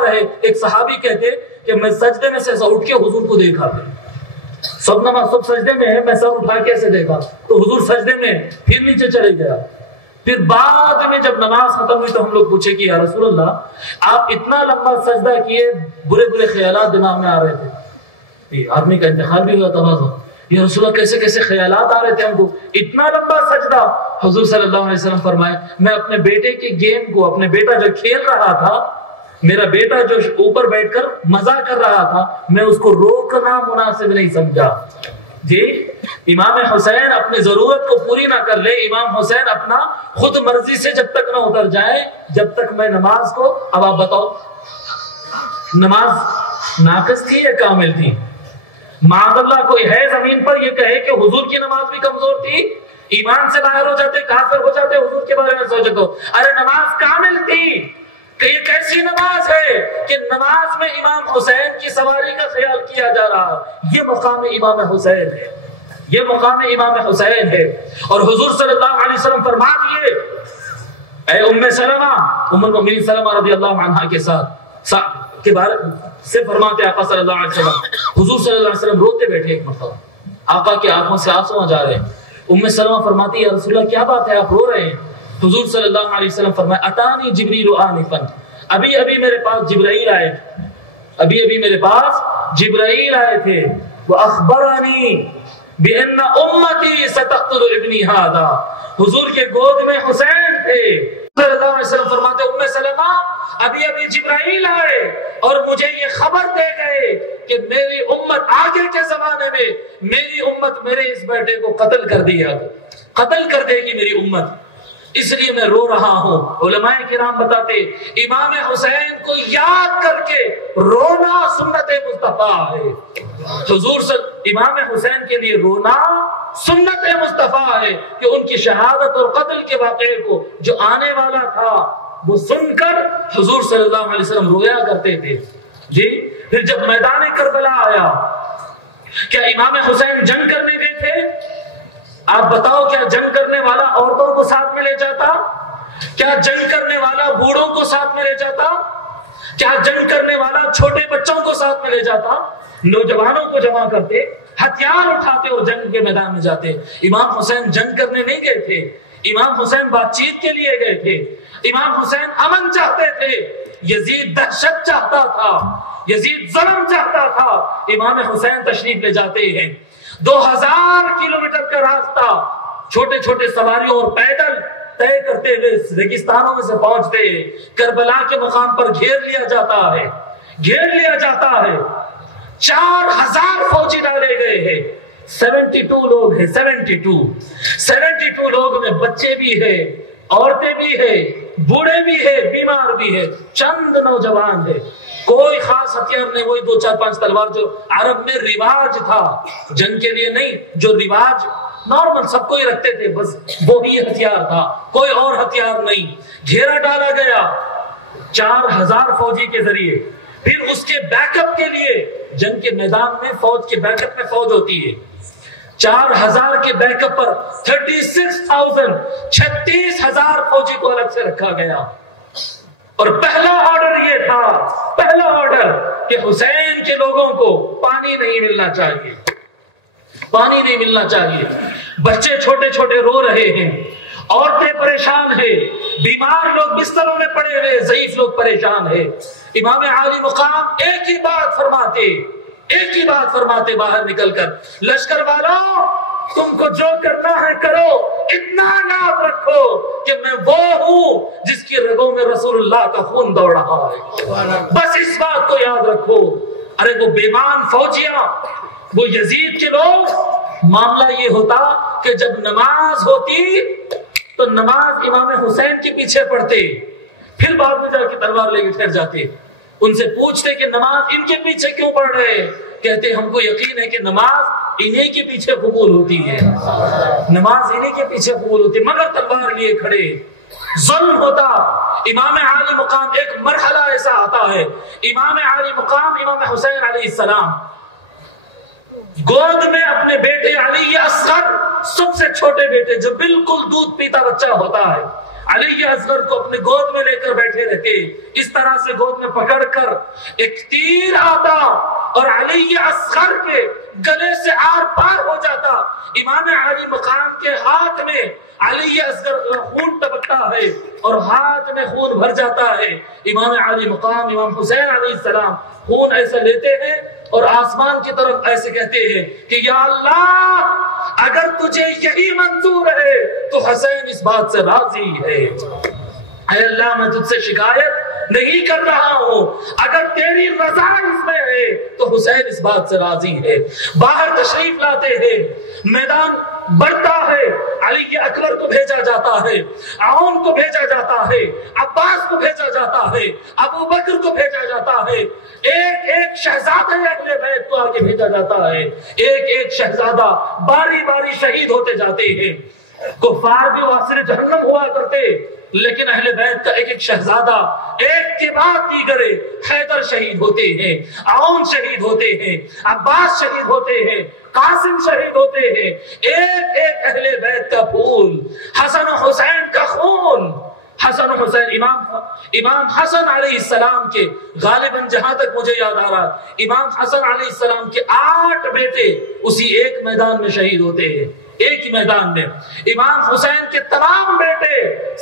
رہے۔ ایک صحابی کہتے کہ میں سجدے میں سے اٹھ کے حضور کو دیکھا تھا، سب سجدے میں ہے، میں سر اٹھا کے ایسے دیکھا تو حضور سجدے میں، پھر نیچے چلے گیا۔ پھر بعد میں جب نماز ختم ہوئی تو ہم لوگ پوچھے کہ یا رسول اللہ آپ اتنا لمبا سجدہ کیے، برے خیالات دماغ میں آ رہے تھے، آدمی کا انتقال بھی ہوا تھا، یا رسول اللہ کیسے خیالات آ رہے تھے ہم کو، اتنا لمبا سجدہ۔ حضور صلی اللہ علیہ وسلم فرمائے میں اپنے بیٹے کے گیم کو، اپنے بیٹا جو کھیل رہا تھا، میرا بیٹا جو اوپر بیٹھ کر مزہ کر رہا تھا، میں اس کو روکنا مناسب نہیں سمجھا۔ جی امام حسین اپنی ضرورت کو پوری نہ کر لے، امام حسین اپنا خود مرضی سے جب تک نہ اتر جائے، جب تک میں نماز کو، اب آپ بتاؤ نماز ناقص تھی یا کامل تھی؟ معاذ اللہ کوئی ہے زمین پر یہ کہے کہ حضور کی نماز بھی کمزور تھی، ایمان سے باہر ہو جاتے، کافر ہو جاتے حضور کے بارے میں سوچے تو؟ ارے نماز کامل تھی کہ یہ کیسی نماز ہے کہ نماز میں امام حسین کی سواری کا خیال کیا جا رہا ہے۔ یہ مقام امام حسین ہے، یہ مقام امام حسین ہے۔ اور حضور صلی اللہ علیہ وسلم فرما دیے، اے ام سلمہ، ام المؤمنین سلمہ رضی اللہ عنہا کے ساتھ کے بارے سے فرماتے آقا صلی اللہ علیہ وسلم، حضور صلی اللہ علیہ وسلم روتے بیٹھے ایک مرتبہ، آقا کی آنکھوں سے آنسو آ جا رہے ہیں۔ ام سلمہ فرماتی یا رسول اللہ کیا بات ہے آپ رو رہے ہیں؟ حضور صلی اللہ علیہ وسلم فرمائے اتانی جبریل آنفا، ابھی میرے پاس جبرائیل آئے تھے، ابھی میرے پاس جبرائیل آئے تھے، وَأَخْبَرَنِي بِأَنَّ أُمَّتِي سَتَقْتُلُ ابْنِي هَذَا، حضور کے گود میں حسین تھے۔ صلی اللہ علیہ وسلم فرماتے ام سلمہ ابھی جبرائیل آئے اور مجھے یہ خبر دے گئے کہ میری امت آگے کے زمانے میں میری امت میرے اس بیٹے کو قتل کر دے گی میری امت، اس لیے میں رو رہا ہوں۔ علماء کرام بتاتے امام حسین کو یاد کر کے رونا سنت مصطفیٰ ہے، حضور امام حسین کے لیے رونا سنت مصطفیٰ ہے کہ ان کی شہادت اور قتل کے واقعے کو جو آنے والا تھا وہ سن کر حضور صلی اللہ علیہ وسلم رویا کرتے تھے۔ جی پھر جب میدان کربلا آیا، کیا امام حسین جنگ کرنے گئے تھے؟ آپ بتاؤ کیا جنگ کرنے والا عورتوں کو ساتھ میں لے جاتا؟ کیا جنگ کرنے والا بوڑھوں کو ساتھ میں لے جاتا؟ کیا جنگ کرنے والا چھوٹے بچوں کو ساتھ میں لے جاتا؟ نوجوانوں کو جمع کرتے، ہتھیار اٹھاتے اور جنگ کے میدان میں جاتے۔ امام حسین جنگ کرنے نہیں گئے تھے، امام حسین بات چیت کے لیے گئے تھے، امام حسین امن چاہتے تھے، یزید دہشت چاہتا تھا، یزید ظلم چاہتا تھا۔ امام حسین تشریف لے جاتے ہیں، 2000 کلومیٹر کا راستہ چھوٹے چھوٹے سواریوں اور پیدل طے کرتے ہوئے ریگستانوں میں سے پہنچتے ہیں، کربلا کے مقام پر گھیر لیا جاتا ہے 4000 فوجی ڈالے گئے ہیں، 72 لوگ ہیں، 72 لوگ میں بچے بھی ہیں، عورتیں بھی ہیں، بوڑھے بھی ہیں، بیمار بھی ہیں، چند نوجوان ہیں، کوئی خاص ہتھیار نہیں، وہی 2 4 5 تلوار جو عرب میں رواج تھا، جنگ کے لیے نہیں، جو رواج نارمل سب کو ہی رکھتے تھے، بس وہی ہتھیار تھا، کوئی اور ہتھیار نہیں۔ گھیرا ڈالا گیا 4000 فوجی کے ذریعے۔ پھر اس کے بیک اپ کے لیے جنگ کے میدان میں فوج کے بیک اپ میں فوج ہوتی ہے، 4000 کے بیک اپ پر 36,000 فوجی کو الگ سے رکھا گیا۔ اور پہلا آرڈر یہ تھا، کہ حسین کے لوگوں کو پانی نہیں ملنا چاہیے، پانی نہیں ملنا چاہیے، بچے چھوٹے چھوٹے رو رہے ہیں، عورتیں پریشان ہیں، بیمار لوگ بستروں میں پڑے ہوئے، ضعیف لوگ پریشان ہیں۔ امام عالی مقام ایک ہی بات فرماتے باہر نکل کر، لشکر والوں تم کو جو کرنا ہے کرو، اتنا یاد رکھو کہ میں وہ ہوں جس کی رگوں میں رسول اللہ کا خون دوڑ رہا ہے، بس اس بات کو یاد رکھو۔ ارے وہ بیمان فوجیاں، وہ یزید کے لوگ، معاملہ یہ ہوتا کہ جب نماز ہوتی تو نماز امام حسین کے پیچھے پڑھتے، پھر بعد میں جا کے تلوار لے کے ٹھہر جاتے، ان سے پوچھتے کہ نماز ان کے پیچھے کیوں پڑھ رہے ہیں؟ کہتے ہم کو یقین ہے کہ نماز انہیں کے پیچھے قبول ہوتی ہے، نماز انہیں کے پیچھے قبول ہوتی ہے، مگر تلوار لیے کھڑے۔ ظلم ہوتا، امام عالی مقام ایک مرحلہ ایسا آتا ہے، امام عالی مقام امام حسین علیہ السلام گود میں اپنے بیٹے علی اصغر، سب سے چھوٹے بیٹے جو بالکل دودھ پیتا بچہ ہوتا ہے، علی اصغر کو اپنے گود میں لے کر بیٹھے رہتے، اس طرح سے گود میں پکڑ کر ایک تیر آتا اور علی اصغر کے گلے سے آر پار ہو جاتا، امام علی مقام کے ہاتھ میں علی اصغر کا خون ٹپکتا ہے اور ہاتھ میں خون بھر جاتا ہے۔ امام علی مقام امام حسین علیہ السلام خون ایسا لیتے ہیں اور آسمان کی طرف ایسے کہتے ہیں کہ یا اللہ اگر تجھے یہی منظور ہے تو حسین اس بات سے راضی ہے، اے اللہ میں تجھ سے شکایت نہیں کر رہا ہوں، اگر تیری رضا اس میں ہے تو حسین اس بات سے راضی ہے۔ باہر تشریف لاتے ہیں، میدان بڑھتا ہے، علی اکبر کو بھیجا جاتا ہے، عون کو بھیجا جاتا ہے، عباس کو بھیجا جاتا ہے، ابو بکر کو بھیجا جاتا ہے، ایک ایک شہزادہ اہل بیت کو آگے بھیجا جاتا ہے، ایک ایک شہزادہ باری باری شہید ہوتے جاتے ہیں۔ کفار بھی واصل جہنم ہوا کرتے، لیکن اہل بیت کا ایک ایک شہزادہ ایک کے بعد دیگرے، حیدر شہید ہوتے ہیں، عون شہید ہوتے ہیں، عباس شہید ہوتے ہیں، قاسم شہید ہوتے ہیں، ایک ایک اہل بیت کا پھول، حسن و حسین کا خون، حسن و حسین امام حسن علیہ السلام کے غالباً جہاں تک مجھے یاد آ رہا، امام حسن علیہ السلام کے 8 بیٹے اسی ایک میدان میں شہید ہوتے ہیں، ایک ہی میدان میں۔ امام حسین کے تمام بیٹے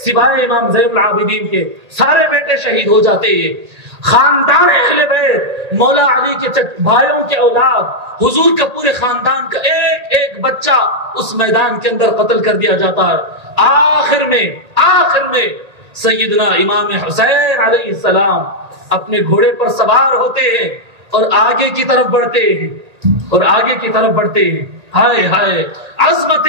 سوائے امام زین العابدین کے سارے بیٹے شہید ہو جاتے ہیں۔ خاندان اہل بیت، مولا علی کے بھائیوں کے اولاد، حضور کا پورے خاندان کا ایک ایک بچہ اس میدان کے اندر قتل کر دیا جاتا ہے۔ آخر میں سیدنا امام حسین علیہ السلام اپنے گھوڑے پر سوار ہوتے ہیں اور آگے کی طرف بڑھتے ہیں، ہائے ہائے عظمت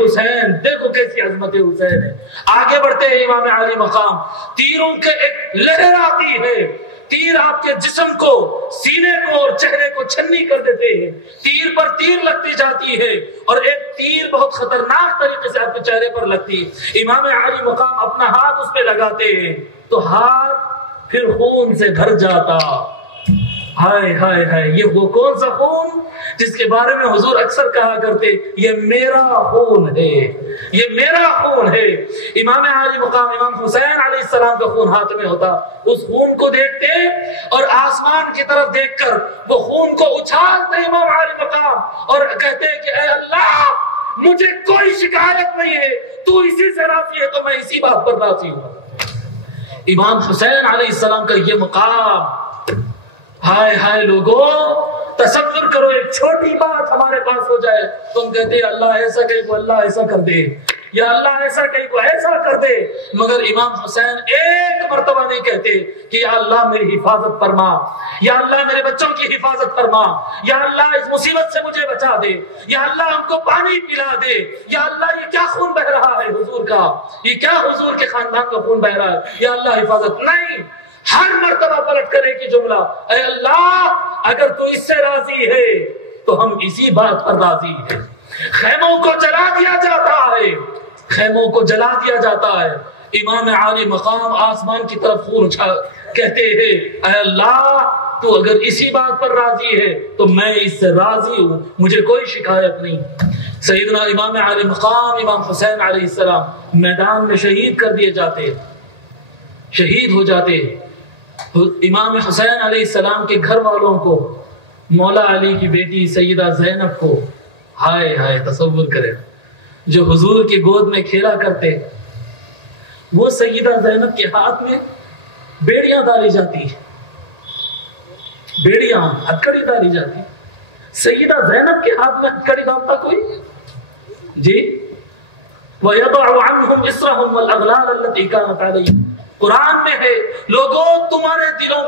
حسین، دیکھو کیسی عظمت حسین ہے۔ آگے بڑھتے ہیں امام علی مقام، تیروں کے ایک لہر آتی ہے، تیر آپ کے جسم کو، سینے کو اور چہرے کو چھنی کر دیتے ہیں، تیر پر تیر لگتی جاتی ہے اور ایک تیر بہت خطرناک طریقے سے آپ کے چہرے پر لگتی ہے۔ امام علی مقام اپنا ہاتھ اس پہ لگاتے ہیں تو ہاتھ پھر خون سے بھر جاتا۔ ہائے ہائے ہائے، یہ وہ کون سا خون جس کے بارے میں حضور اکثر کہا کرتے یہ میرا خون ہے، یہ میرا خون ہے۔ امام علی مقام امام حسین علیہ السلام کا خون ہاتھ میں ہوتا، اس خون کو دیکھتے اور آسمان کی طرف دیکھ کر وہ خون کو اچھالتے امام علی مقام اور کہتے کہ اے اللہ مجھے کوئی شکایت نہیں ہے، تو اسی سے راضی ہے تو میں اسی بات پر راضی ہوں۔ امام حسین علیہ السلام کا یہ مقام، ہائے ہائے لوگوں تصور کرو ایک چھوٹی بات ہمارے پاس ہو جائے، تم کہتے ہیں اللہ ایسا کہیں کو اللہ ایسا کر دے، یا اللہ ایسا کہیں کو ایسا کر دے، مگر امام حسین ایک مرتبہ نہیں کہتے کہ یا اللہ میری حفاظت فرما، یا اللہ میرے بچوں کی حفاظت فرما، یا اللہ اس مصیبت سے مجھے بچا دے، یا اللہ ہم کو پانی پلا دے، یا اللہ یہ کیا خون بہ رہا ہے حضور کا، یہ کیا حضور کے خاندان کا خون بہ رہا ہے، یا اللہ حفاظت نہیں۔ ہر مرتبہ پلٹ کر ایک ہی جملہ، اے اللہ اگر تو اس سے راضی ہے تو ہم اسی بات پر راضی ہیں۔ خیموں کو جلا دیا جاتا ہے، خیموں کو جلا دیا جاتا ہے، امام عالی مقام آسمان کی طرف خون اچھال کہتے ہیں اے اللہ تو اگر اسی بات پر راضی ہے تو میں اس سے راضی ہوں، مجھے کوئی شکایت نہیں۔ سیدنا امام عالی مقام امام حسین علیہ السلام میدان میں شہید کر دیے جاتے، شہید ہو جاتے۔ امام حسین علیہ السلام کے گھر والوں کو مولا علی کی بیٹی سیدہ زینب کو، ہائے ہائے تصور کریں، جو حضور کی گود میں کھیلا کرتے، وہ سیدہ زینب کے ہاتھ میں بیڑیاں ڈالی جاتی، بیڑیاں ہتھکڑی ڈالی جاتی۔ سیدہ زینب کے ہاتھ میں ہتھکڑی ڈالتا کوئی؟ جی، وَيَضَعُ عَنْهُمْ إِسْرَهُمْ وَالْأَغْلَالَ الَّتِي كَانَتْ عَلَيْهِمْ، قرآن میں ہے لوگوں تمہارے دلوں،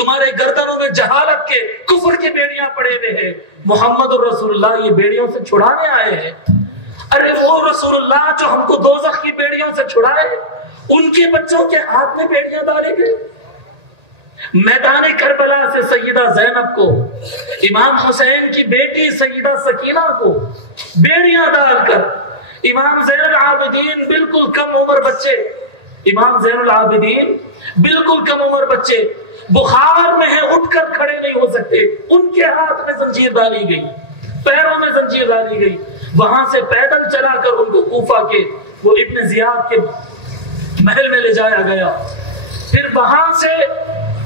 تمہارے گردنوں میں جہالت کے، کفر کے بیڑیاں پڑے ہوئے ہیں، محمد الرسول اللہ یہ بیڑیوں سے چھڑانے آئے ہیں۔ ارے وہ رسول اللہ جو ہم کو دوزخ کی بیڑیوں سے چھڑائے، ان کے بچوں کے ہاتھ میں بیڑیاں ڈالے گئے۔ میدان کربلا سے سیدہ زینب کو، امام حسین کی بیٹی سیدہ سکینہ کو بیڑیاں ڈال کر، امام زین العابدین بالکل کم عمر بچے، امام زین العابدین بالکل کم عمر بچے بخار میں ہیں، اٹھ کر کھڑے نہیں ہو سکتے، ان کے ہاتھ میں زنجیر ڈالی گئی، پیروں میں زنجیر ڈالی گئی، وہاں سے پیدل چلا کر ان کو کوفہ کے وہ ابن زیاد کے محل میں لے جایا گیا۔ پھر وہاں سے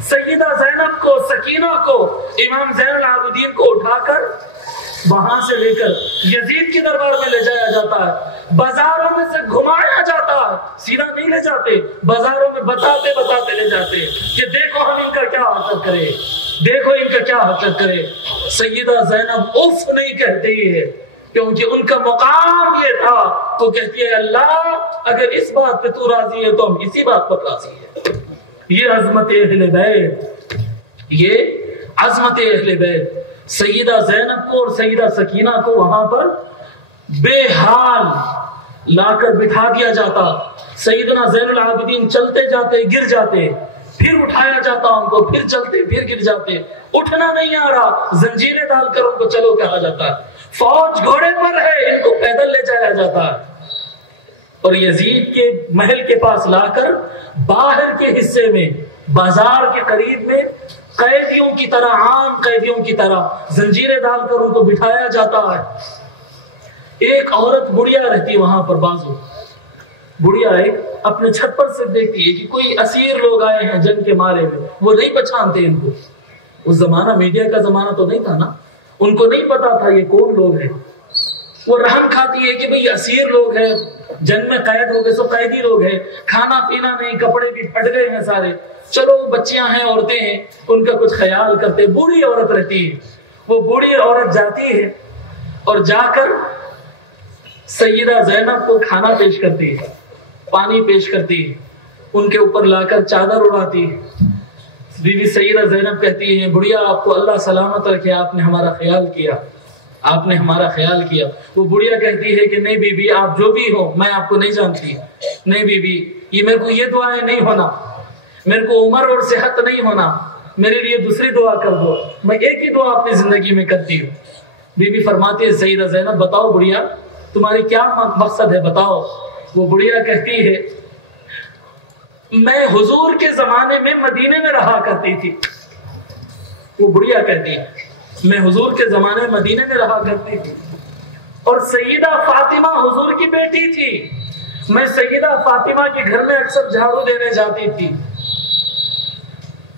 سیدہ زینب کو، سکینہ کو، امام زین العابدین کو اٹھا کر وہاں سے لے کر یزید کے دربار میں لے جایا جاتا ہے، بازاروں میں سے گھمایا جاتا ہے، سیدھا نہیں لے جاتے، بازاروں میں بتاتے بتاتے لے جاتے کہ دیکھو ہم ان کا کیا حرکت کرے، دیکھو ان کا کیا حرکت کرے۔ سیدہ زینب اف نہیں کہتی ہے، کیونکہ ان کا مقام یہ تھا، وہ کہتی ہے اللہ اگر اس بات پہ تو راضی ہے تو ہم اسی بات پر راضی ہیں۔ یہ عظمت اہل بیت، یہ عظمت اہل بیت۔ سیدہ زینب کو اور سیدہ سکینہ کو وہاں پر بے حال لا کر بٹھا دیا جاتا، سیدنا زین العابدین چلتے جاتے گر جاتے، پھر اٹھایا جاتا ان کو، پھر چلتے پھر گر جاتے، اٹھنا نہیں آ رہا، زنجیریں ڈال کر ان کو چلو کہا جاتا ہے، فوج گھوڑے پر ہے ان کو پیدل لے جایا جاتا ہے، اور یزید کے محل کے پاس لا کر باہر کے حصے میں بازار کے قریب میں قیدیوں کی طرح، عام قیدیوں کی طرح زنجیریں ڈال کر ان کو بٹھایا جاتا ہے۔ ایک عورت بڑھیا رہتی وہاں پر، بازو بڑھیا ایک اپنے چھت پر سے دیکھتی ہے کہ کوئی اسیر لوگ آئے ہیں جنگ کے مارے میں، وہ نہیں پہچانتے ان کو، اس زمانہ میڈیا کا زمانہ تو نہیں تھا نا، ان کو نہیں پتا تھا یہ کون لوگ ہیں، وہ رحم کھاتی ہے کہ بھئی اسیر لوگ ہیں، جنگ میں قید ہو گئے سو قیدی لوگ ہیں، کھانا پینا نہیں، کپڑے بھی پھٹ گئے ہیں سارے، چلو بچیاں ہیں، عورتیں ہیں، ان کا کچھ خیال کرتے۔ بوڑھی عورت رہتی ہے، وہ بوڑھی عورت جاتی ہے اور جا کر سیدہ زینب کو کھانا پیش کرتی ہے، پانی پیش کرتی ہے، ان کے اوپر لا کر چادر اڑاتی ہے۔ بی بی سیدہ زینب کہتی ہے بڑھیا آپ کو اللہ سلامت رکھے، آپ نے ہمارا خیال کیا، آپ نے ہمارا خیال کیا۔ وہ بڑھیا کہتی ہے کہ نہیں بی بی آپ جو بھی ہو میں آپ کو نہیں جانتی، نہیں بی بی یہ میرے کو یہ دعائیں نہیں ہونا، میرے کو عمر اور صحت نہیں ہونا، میرے لیے دوسری دعا کر دو، میں ایک ہی دعا اپنی زندگی میں کرتی ہوں۔ بی بی فرماتی ہے سیدہ زینب بتاؤ بڑھیا تمہاری کیا مقصد ہے بتاؤ۔ وہ بڑھیا کہتی ہے میں حضور کے زمانے میں مدینے میں رہا کرتی تھی، وہ بڑھیا کہتی ہے میں حضور کے زمانے میں مدینے میں رہا کرتی تھی، اور سیدہ فاطمہ حضور کی بیٹی تھی، میں سیدہ فاطمہ کے گھر میں اکثر جھاڑو دینے جاتی تھی،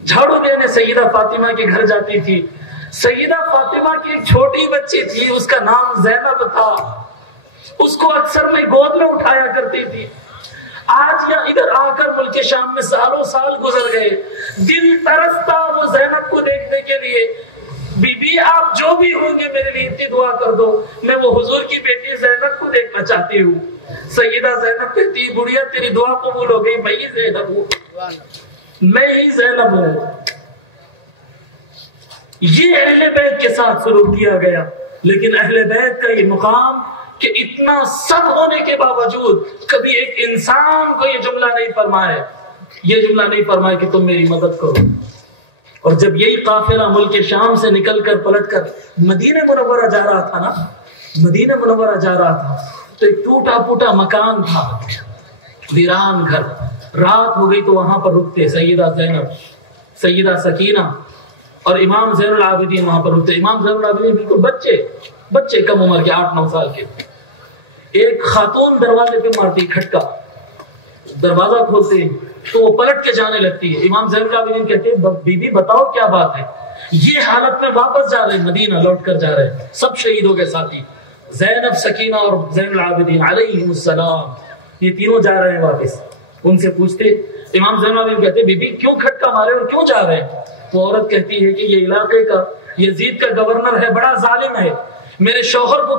جھاڑو دینے سیدہ فاطمہ کے گھر جاتی تھی۔ سیدہ فاطمہ کی ایک چھوٹی بچی تھی، اس کا نام زینب تھا، اس کو اکثر میں گود میں اٹھایا کرتی تھی۔ آج یا ادھر آ کر ملک شام میں سالوں سال گزر گئے، دل ترستا وہ زینب کو دیکھنے کے لیے، بی بی آپ جو بھی ہوں گے میرے لیے اتنی دعا کر دو، میں وہ حضور کی بیٹی زینب کو دیکھنا چاہتی ہوں۔ سیدہ زینب کہتی بڑھیا تیری دعا قبول ہو گئی، میں ہی زینب ہوں، میں ہی زینب ہوں۔ یہ اہل بیت کے ساتھ سلوک کیا گیا، لیکن اہل بیت کا یہ مقام کہ اتنا سب ہونے کے باوجود کبھی ایک انسان کو یہ جملہ نہیں فرمایا، یہ جملہ نہیں فرمایا کہ تم میری مدد کرو۔ اور جب یہی قافلہ ملک شام سے نکل کر پلٹ کر مدینہ منورہ جا رہا تھا نا، مدینہ منورہ جا رہا تھا تو ایک ٹوٹا پھوٹا مکان تھا، ویران گھر، رات ہو گئی تو وہاں پر رکتے سیدہ زینب، سیدہ سکینہ اور امام زین العابدین وہاں پر رکتے۔ امام زین العابدین بالکل بچے کم عمر کے 8-9 سال کے، ایک خاتون دروازے پہ مارتی کھٹکا، دروازہ کھولتے تو وہ پلٹ کے جانے لگتی ہے۔ امام زین العابدین کہتے ہیں بی بی بتاؤ کیا بات ہے؟ یہ حالت میں واپس جا رہے ہیں، مدینہ لوٹ کر جا رہے ہیں، سب شہیدوں کے ساتھی زینب، سکینہ اور زین العابدین علیہم السلام، یہ تینوں جا رہے ہیں واپس۔ ان سے پوچھتے، امام زین العابدین کہتے بی بی کیوں کھٹکا مارے اور کیوں جا رہے ہیں؟ وہ عورت کہتی ہے کہ یہ علاقے کا یزید کا گورنر ہے، بڑا ظالم ہے، میرے شوہر کو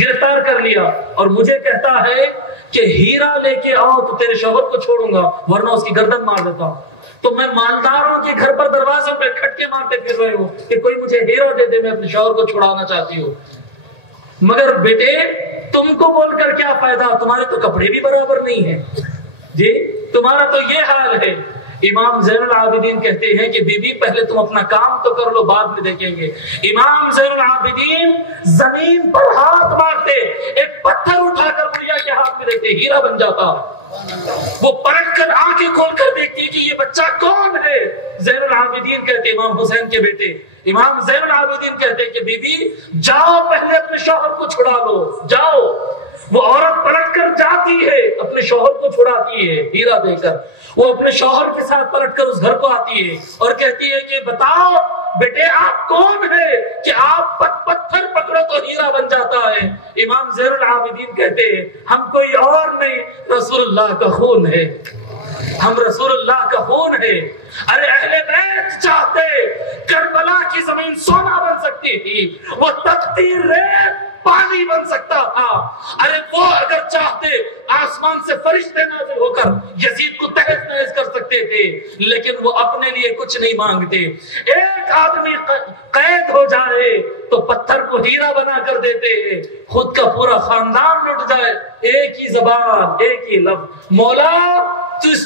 گرفتار کر لیا اور مجھے کہتا ہے کہ ہیرا لے کے آؤ تو تیرے شوہر کو چھوڑوں گا ورنہ اس کی گردن مار دیتا ہوں۔ تو میں مالداروں کے گھر پر دروازوں پہ کھٹکے مارتے پھر رہے ہوں کہ کوئی مجھے ہیرا دے دے، میں اپنے شوہر کو چھڑانا چاہتی ہوں۔ مگر بیٹے تم کو بول کر کیا فائدہ، تمہارے تو کپڑے بھی برابر نہیں ہیں جی، تمہارا تو یہ حال ہے۔ امام زین العابدین کہتے ہیں کہ بی بی پہلے تم اپنا کام تو کر لو، بعد میں دیکھیں گے۔ امام زین العابدین زمین پر ہاتھ مارتے، ایک پتھر اٹھا کر بڑھیا کے ہاتھ میں دیکھتے، ہیرا بن جاتا۔ وہ پلٹ کر آنکھیں کھول کر دیکھتی کہ یہ بچہ کون ہے؟ زین العابدین کہتے امام حسین کے بیٹے۔ امام زین العابدین کہتے کہ بی بی جاؤ پہلے اپنے شوہر کو چھڑا لو، جاؤ۔ وہ عورت پلٹ کر جاتی ہے، اپنے شوہر کو چھڑاتی ہے ہیرا دے کر۔ وہ اپنے شوہر کے ساتھ پلٹ کر اس گھر کو آتی ہے اور کہتی ہے کہ بتاؤ بیٹے آپ کون ہے کہ آپ پتھر پکڑو تو ہیرا بن جاتا ہے؟ امام زین العابدین کہتے ہیں ہم کوئی اور نہیں، رسول اللہ کا خون ہے، ہم رسول اللہ کا خون ہے۔ ارے اہل بیت چاہتے کربلا کی زمین سونا بن سکتی تھی، وہ تختی ریت پانی بن سکتا تھا۔ ارے وہ اگر چاہتے آسمان سے فرشتے نازل ہو کر یزید کو تہس نہس کر سکتے تھے، لیکن وہ اپنے لیے کچھ نہیں مانگتے۔ ایک آدمی قید ہو جائے تو پتھر کو ہیرا بنا کر دیتے ہیں، خود کا پورا خاندان لٹ جائے، ایک ہی زبان ایک ہی لفظ، مولا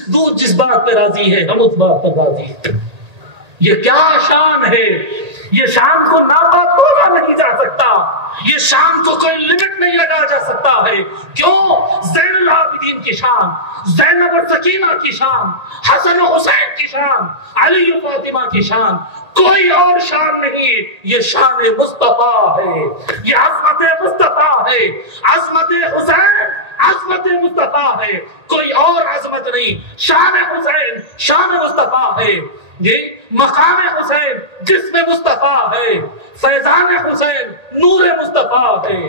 تو جس بات پہ راضی ہے ہم اس بات پر راضی ہیں۔ یہ کیا شان ہے، یہ شان کو ناپا تولا نہیں جا سکتا، یہ شان کو کوئی لمٹ نہیں لگا جا سکتا ہے۔ کیوں؟ زین العابدین کی شان، زینب اور سکینہ کی شان، حسن و حسین کی شان، علی و فاطمہ کی شان، کوئی اور شان نہیں، یہ شان مصطفیٰ ہے، یہ عظمت مصطفیٰ ہے، عظمت حسین عظمت مصطفیٰ ہے، کوئی اور عظمت نہیں۔ شان حسین شان مصطفیٰ ہے، یہ مقام حسین جسم مصطفیٰ ہے، فیضان حسین نور مصطفیٰ ہے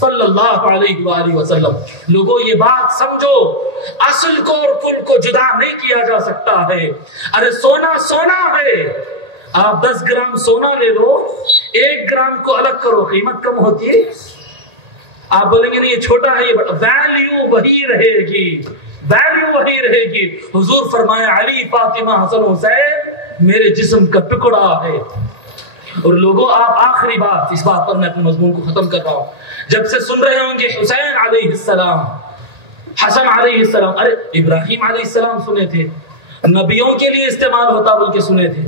صلی اللہ علیہ وآلہ وسلم۔ لوگوں یہ بات سمجھو، اصل کو اور کل کو جدا نہیں کیا جا سکتا ہے۔ ارے سونا سونا ہے، آپ 10 گرام سونا لے لو، 1 گرام کو الگ کرو، قیمت کم ہوتی ہے؟ آپ بولیں گے نہیں یہ چھوٹا ہے، یہ بڑا، ویلیو وہی رہے گی، ویلیو وہی رہے گی۔ حضور فرمایا علی فاطمہ حسن حسین میرے جسم کا ٹکڑا ہے۔ اور لوگوں آپ آخری بات، اس بات پر میں اپنے مضمون کو ختم کر رہا ہوں، جب سے سن رہے ہوں گے حسین علیہ السلام، حسن علیہ السلام، ارے ابراہیم علیہ السلام سنے تھے، نبیوں کے لیے استعمال ہوتا بلکہ سنے تھے،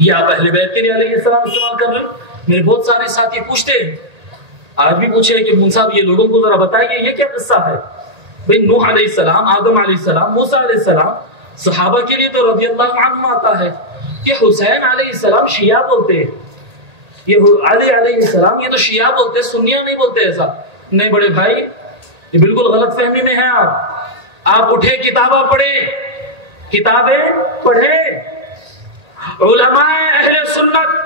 یہ آپ اہل بیت کے لیے علیہ السلام استعمال کر رہے ہیں۔ میرے بہت سارے ساتھی پوچھتے ہیں، آج بھی پوچھے کہ مون صاحب یہ لوگوں کو ذرا بتائیے یہ کیا قصہ ہے؟ بھئی نوح علیہ السلام، آدم علیہ السلام، موسیٰ علیہ السلام، صحابہ کے لیے تو رضی اللہ عنہ آتا ہے، یہ حسین علیہ السلام شیعہ بولتے ہیں، یہ علی علیہ السلام یہ تو شیعہ بولتے ہیں، سنیہ نہیں بولتے ایسا۔ نہیں بڑے بھائی یہ بالکل غلط فہمی میں ہیں آپ اٹھے کتابیں پڑھیں، کتابیں پڑھیں، علماء اہل سنت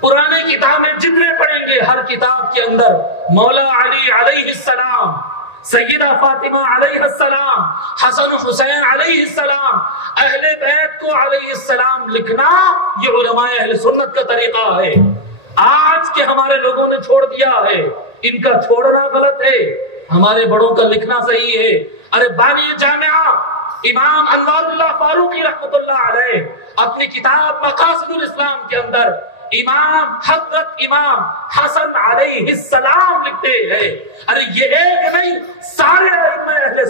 پرانے کتابیں جتنے پڑھیں گے ہر کتاب کے اندر مولا علی علیہ السلام، سیدہ فاطمہ علیہ السلام، حسن و حسین علیہ السلام، اہل بیت کو علیہ السلام لکھنا یہ علماء اہل سنت کا طریقہ ہے۔ آج کے ہمارے لوگوں نے چھوڑ دیا ہے، ان کا چھوڑنا غلط ہے، ہمارے بڑوں کا لکھنا صحیح ہے۔ ارے بانی جامعہ امام انوار اللہ فاروقی رحمۃ اللہ علیہ اپنی کتاب مقاصد الاسلام کے اندر امام حضرت امام حسن علیہ السلام لکھتے ہیں۔ ارے یہ ایک نہیں، سارے ائمہ اہل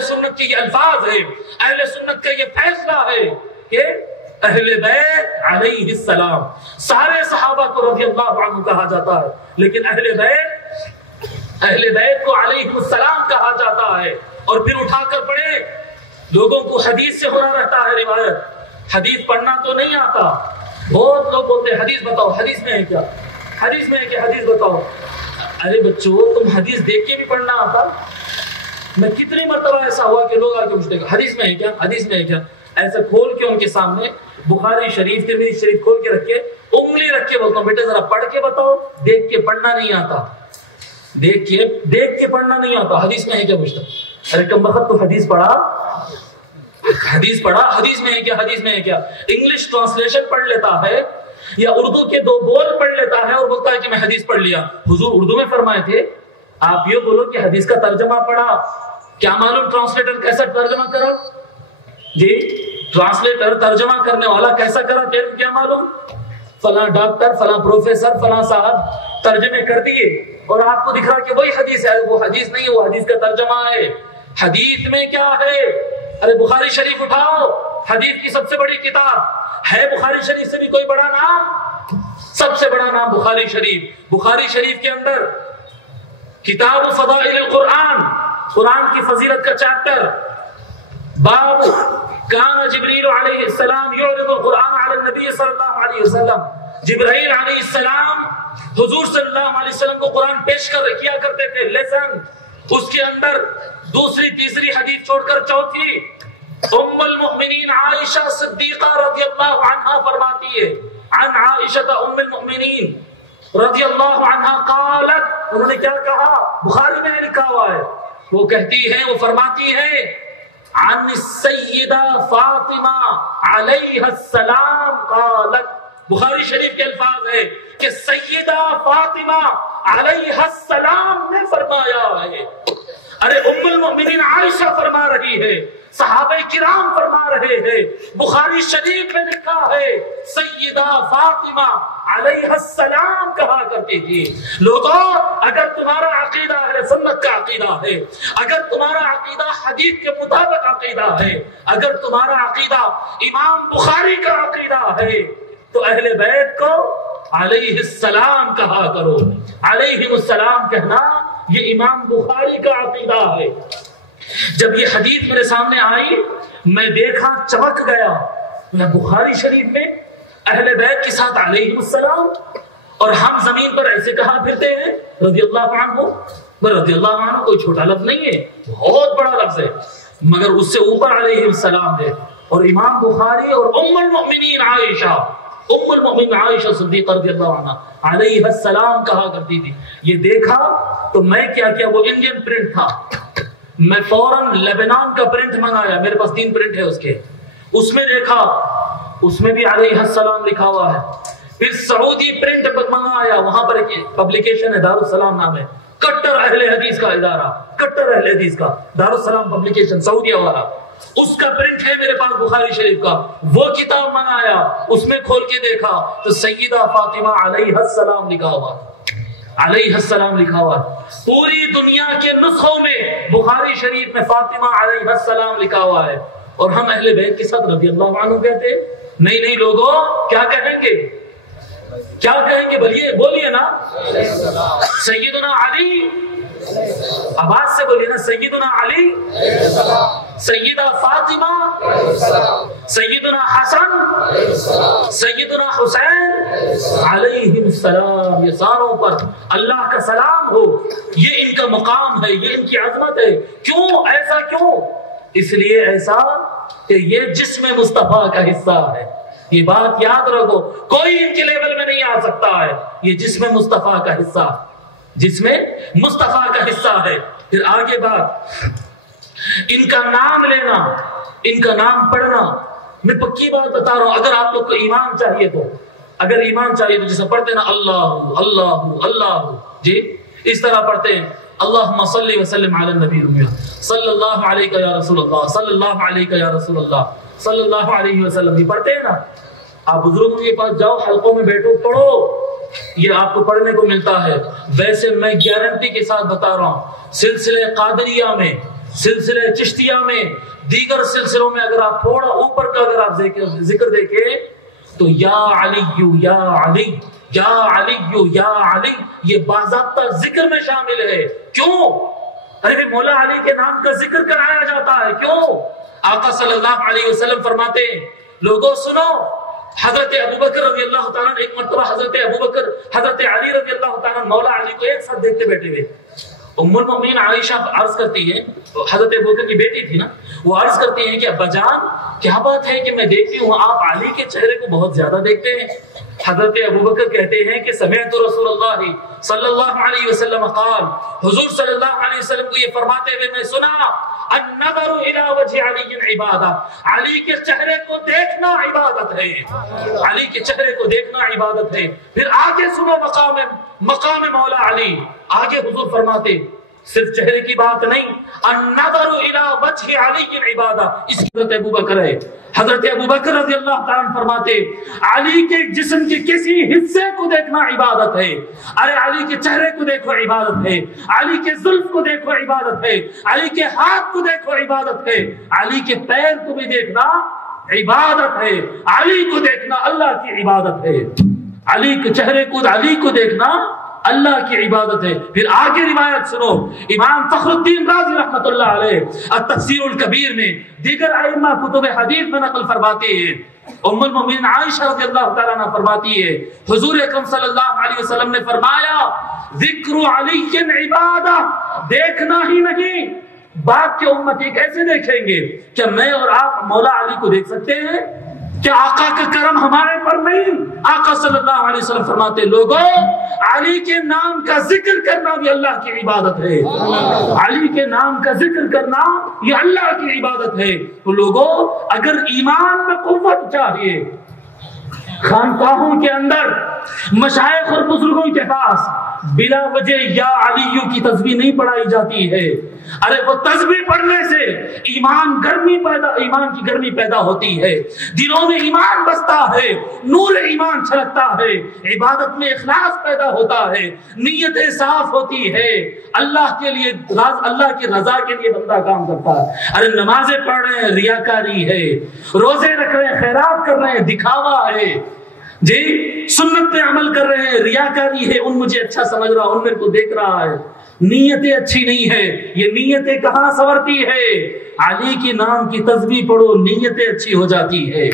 سنت کے یہ الفاظ ہے، اہل سنت کا یہ فیصلہ ہے کہ اہل بیت علیہ السلام، سارے صحابہ کو رضی اللہ عنہ کہا جاتا ہے، لیکن اہل بیت کو علیہ السلام کہا جاتا ہے۔ اور پھر اٹھا کر پڑھے، لوگوں کو حدیث سے ہونا رہتا ہے روایت، حدیث پڑھنا تو نہیں آتا۔ بہت لوگ بولتے ہیں حدیث بتاؤ، حدیث میں ہے کیا، حدیث میں ہے کہ حدیث بتاؤ۔ ارے بچوں تم حدیث دیکھ کے بھی پڑھنا آتا؟ میں کتنی مرتبہ ایسا ہوا کہ لوگ آ کے پوچھتے ہیں حدیث میں ہے کیا، حدیث میں ہے کیا؟ ایسے کھول کے ان کے سامنے بخاری شریف ترمذی شریف کھول کے رکھ کے انگلی رکھ کے بولتا ہوں بیٹے ذرا پڑھ کے بتاؤ. دیکھ کے پڑھنا نہیں آتا, دیکھ کے پڑھنا نہیں آتا. حدیث میں ہے کیا پوچھتا؟ ارے کم وقت تو حدیث پڑھا, حدیث میں ہے کیا, حدیث میں ہے کیا. انگلش ٹرانسلیشن پڑھ لیتا ہے یا اردو کے 2 بول پڑھ لیتا ہے اور بولتا ہے کہ میں حدیث پڑھ لیا. حضور اردو میں فرمائے تھے, آپ یہ بولو کہ حدیث کا ترجمہ پڑھا, کیا معلوم ٹرانسلیٹر کیسا ترجمہ کرا؟ جی ٹرانسلیٹر ترجمہ کرنے والا کیسا کرا کیا معلوم؟ فلاں ڈاکٹر, فلاں پروفیسر, فلاں صاحب ترجمے کر دیے اور آپ کو دکھ رہا کہ وہی حدیث ہے. وہ حدیث نہیں ہے, وہ حدیث کا ترجمہ ہے. حدیث میں کیا ہے؟ ارے بخاری شریف اٹھاؤ, حدیث کی سب سے بڑی کتاب ہے. بخاری شریف سے بھی کوئی بڑا نام؟ سب سے بڑا نام بخاری شریف. بخاری شریف کے اندر کتاب فضائل القرآن, قرآن کی فضیلت کا چیپٹر, باب کان جبریل علیہ السلام یعرض القرآن علی النبی صلی اللہ علیہ وسلم. جبرائیل علیہ السلام حضور صلی اللہ علیہ وسلم کو قرآن پیش کیا کرتے تھے, لیسن. اس کے اندر دوسری تیسری حدیث چھوڑ کر چوتھی ام المؤمنین عائشہ صدیقہ رضی اللہ عنہا فرماتی ہے, عن عائشہ ام المؤمنین رضی اللہ عنہا قالت, انہوں نے کیا کہا؟ بخاری میں لکھا ہوا ہے. وہ کہتی ہیں, وہ فرماتی ہیں, عن السیدہ فاطمہ علیہ السلام قالت. بخاری شریف کے الفاظ ہے کہ سیدہ فاطمہ علیہ السلام نے فرمایا ہے. ارے ام المؤمنین عائشہ فرما رہی ہے, صحابہ کرام فرما رہے ہیں, بخاری شریف میں لکھا ہے سیدہ فاطمہ علیہ السلام کہا کرتی تھی. لوگوں اگر تمہارا عقیدہ اہل سنت کا عقیدہ ہے, اگر تمہارا عقیدہ حدیث کے مطابق عقیدہ ہے, اگر تمہارا عقیدہ امام بخاری کا عقیدہ ہے, تو اہل بیت کو علیہ السلام کہا کرو. علیہ السلام کہنا یہ امام بخاری کا عقیدہ ہے. جب یہ حدیث میرے سامنے آئی میں دیکھا, چمک گیا. بخاری شریف میں اہل بیت کے ساتھ علیہ السلام, اور ہم زمین پر ایسے کہا پھرتے ہیں رضی اللہ عنہ. رضی اللہ عنہ کوئی چھوٹا لفظ نہیں ہے, بہت بڑا لفظ ہے, مگر اس سے اوپر علیہ السلام ہے. اور امام بخاری اور ام المؤمنین عائشہ, ام المؤمنین عائشہ صدیقہ رضی اللہ عنہ علیہ السلام کہا کرتی تھی. یہ دیکھا تو میں کیا کیا, وہ انڈین پرنٹ تھا, میں فوراً لیبنان کا پرنٹ منگایا, میرے پاس 3 پرنٹ ہے اس کے. اس میں دیکھا, اس میں بھی علیہ السلام لکھا ہوا ہے. پھر سعودی پرنٹ منگایا, وہاں پر ایک پبلیکیشن ہے دارالسلام نام ہے, کٹر اہل حدیث کا ادارہ, کٹر اہل حدیث کا دارالسلام پبلیکیشن سعودیہ والا, اس کا پرنٹ ہے میرے پاس بخاری شریف کا. وہ کتاب منگایا, اس میں کھول کے دیکھا تو سیدہ فاطمہ علیہ السلام لکھا ہوا, علیہ السلام لکھا ہوا. پوری دنیا کے نسخوں میں بخاری شریف میں فاطمہ علیہ السلام لکھا ہوا ہے. اور ہم اہل بیت کے ساتھ رضی اللہ عنہ کہتے نہیں لوگوں, کیا کہیں گے, کیا کہیں گے؟ بولیے نا, سیدنا علی, آواز سے بولیے نا, سیدنا علی, سیدہ فاطمہ, سیدنا حسن, سیدنا حسین علیہ السلام, یہ ساروں پر اللہ کا سلام ہو. یہ ان کا مقام ہے, یہ ان کی عظمت ہے. کیوں ایسا, کیوں؟ اس لیے ایسا کہ یہ جسم مصطفیٰ کا حصہ ہے. یہ بات یاد رکھو, کوئی ان کے لیول میں نہیں آ سکتا ہے. یہ جسم مصطفیٰ کا حصہ, جسم مصطفیٰ کا حصہ ہے. پھر آگے بات, ان کا نام لینا, ان کا نام پڑھنا. میں پکی بات بتا رہا ہوں, اگر آپ لوگ کو ایمان چاہیے تو, اگر ایمان چاہیے تو جیسے پڑھتے نا اللہ اللہ اللہ, جی اس طرح پڑھتے ہیں اللہم صلی وسلم علی النبی صلی اللہ علیہ یا رسول اللہ, صلی اللہ علیہ یا رسول اللہ, صلی اللہ علیہ وسلم, یہ پڑھتے ہیں نا. آپ بزرگوں کے پاس جاؤ, حلقوں میں بیٹھو, پڑھو, یہ آپ کو پڑھنے کو ملتا ہے. ویسے میں گارنٹی کے ساتھ بتا رہا ہوں, سلسلہ قادریہ میں, سلسلہ چشتیہ میں, دیگر سلسلوں میں اگر آپ تھوڑا اوپر کا اگر آپ ذکر دیکھیں تو یا علی یا علی یا علی یا علی, یہ باضابطہ ذکر میں شامل ہے. کیوں؟ ارے مولا علی کے نام کا ذکر کرایا جاتا ہے. کیوں؟ آقا صلی اللہ علیہ وسلم فرماتے ہیں, لوگوں سنو, حضرت ابوبکر رضی اللہ تعالیٰ ایک مرتبہ حضرت ابوبکر حضرت علی رضی اللہ تعالیٰ مولا علی کو ایک ساتھ دیکھتے بیٹھے ہوئے. ام المؤمنین عائشہ عرض کرتی ہے، حضرت ابوبکر کی بیٹی تھی نا، وہ عرض کرتی ہیں کہ ابا جان کیا بات ہے کہ میں دیکھتی ہوں آپ علی کے چہرے کو بہت زیادہ دیکھتے ہیں۔ حضرت ابوبکر کہتے ہیں کہ سمعت رسول اللہ صلی اللہ علیہ وسلم قال، حضور صلی اللہ علیہ وسلم کو یہ فرماتے ہوئے میں سنا، النظر الى وجه علی عبادہ، علی کے چہرے کو دیکھنا عبادت ہے، علی کے چہرے کو دیکھنا عبادت ہے۔ پھر آگے سنو مقام مولا علی، آگے حضور فرماتے صرف چہرے کی بات نہیں، النظر الى وجه علی عبادہ، اس کی حضرت ابوبکر ہے۔ حضرت ابوبکر رضی اللہ تعالیٰ عنہ فرماتے علی کے جسم کے کسی حصے کو دیکھنا عبادت ہے، ارے علی کے چہرے کو دیکھو عبادت ہے، علی کے زلف کو دیکھو عبادت ہے، علی کے ہاتھ کو دیکھو عبادت ہے، علی کے پیر کو بھی دیکھنا عبادت ہے، علی کو دیکھنا اللہ کی عبادت ہے، علی کے چہرے کو، علی کو دیکھنا اللہ کی عبادت ہے۔ پھر آگے روایت سنو، امام فخر الدین رازی رحمت اللہ علیہ التفسیر الکبیر میں، دیگر ائمہ کتب حدیث میں نقل فرماتے ہیں، ام المؤمنین عائشہ رضی اللہ تعالیٰ عنہ فرماتی ہے حضور اکرم صلی اللہ علیہ وسلم نے فرمایا ذکر علی عبادہ، دیکھنا ہی نہیں باقی امتی کیسے دیکھیں گے؟ کیا میں اور آپ مولا علی کو دیکھ سکتے ہیں؟ کیا آقا کا کرم ہمارے پر نہیں؟ آقا صلی اللہ علیہ وسلم فرماتے لوگوں علی کے نام کا ذکر کرنا بھی اللہ کی عبادت ہے، علی کے نام کا ذکر کرنا یہ اللہ کی عبادت ہے۔ تو لوگوں اگر ایمان میں قوت چاہیے، خانقاہوں کے اندر مشائخ اور بزرگوں کے پاس بلا وجہ یا علیو کی تسبیح نہیں پڑھائی جاتی ہے، ارے وہ تسبیح پڑھنے سے ایمان کی گرمی پیدا ہوتی ہے، دلوں میں ایمان بستا ہے، نور ایمان چھلکتا ہے، عبادت میں اخلاص پیدا ہوتا ہے، نیتیں صاف ہوتی ہے، اللہ کے لیے، اللہ کی رضا کے لیے بندہ کام کرتا ہے۔ ارے نمازیں پڑھ رہے ہیں ریاکاری ہے، روزے رکھ رہے ہیں خیرات کر رہے ہیں دکھاوا ہے، جی سنت پہ عمل کر رہے ہیں ریاکاری ہے، ان مجھے اچھا سمجھ رہا، ان میرے کو دیکھ رہا ہے، نیتیں اچھی نہیں ہے۔ یہ نیتیں کہاں سنورتی ہے؟ علی کے نام کی تسبیح پڑھو، نیتیں اچھی ہو جاتی ہے،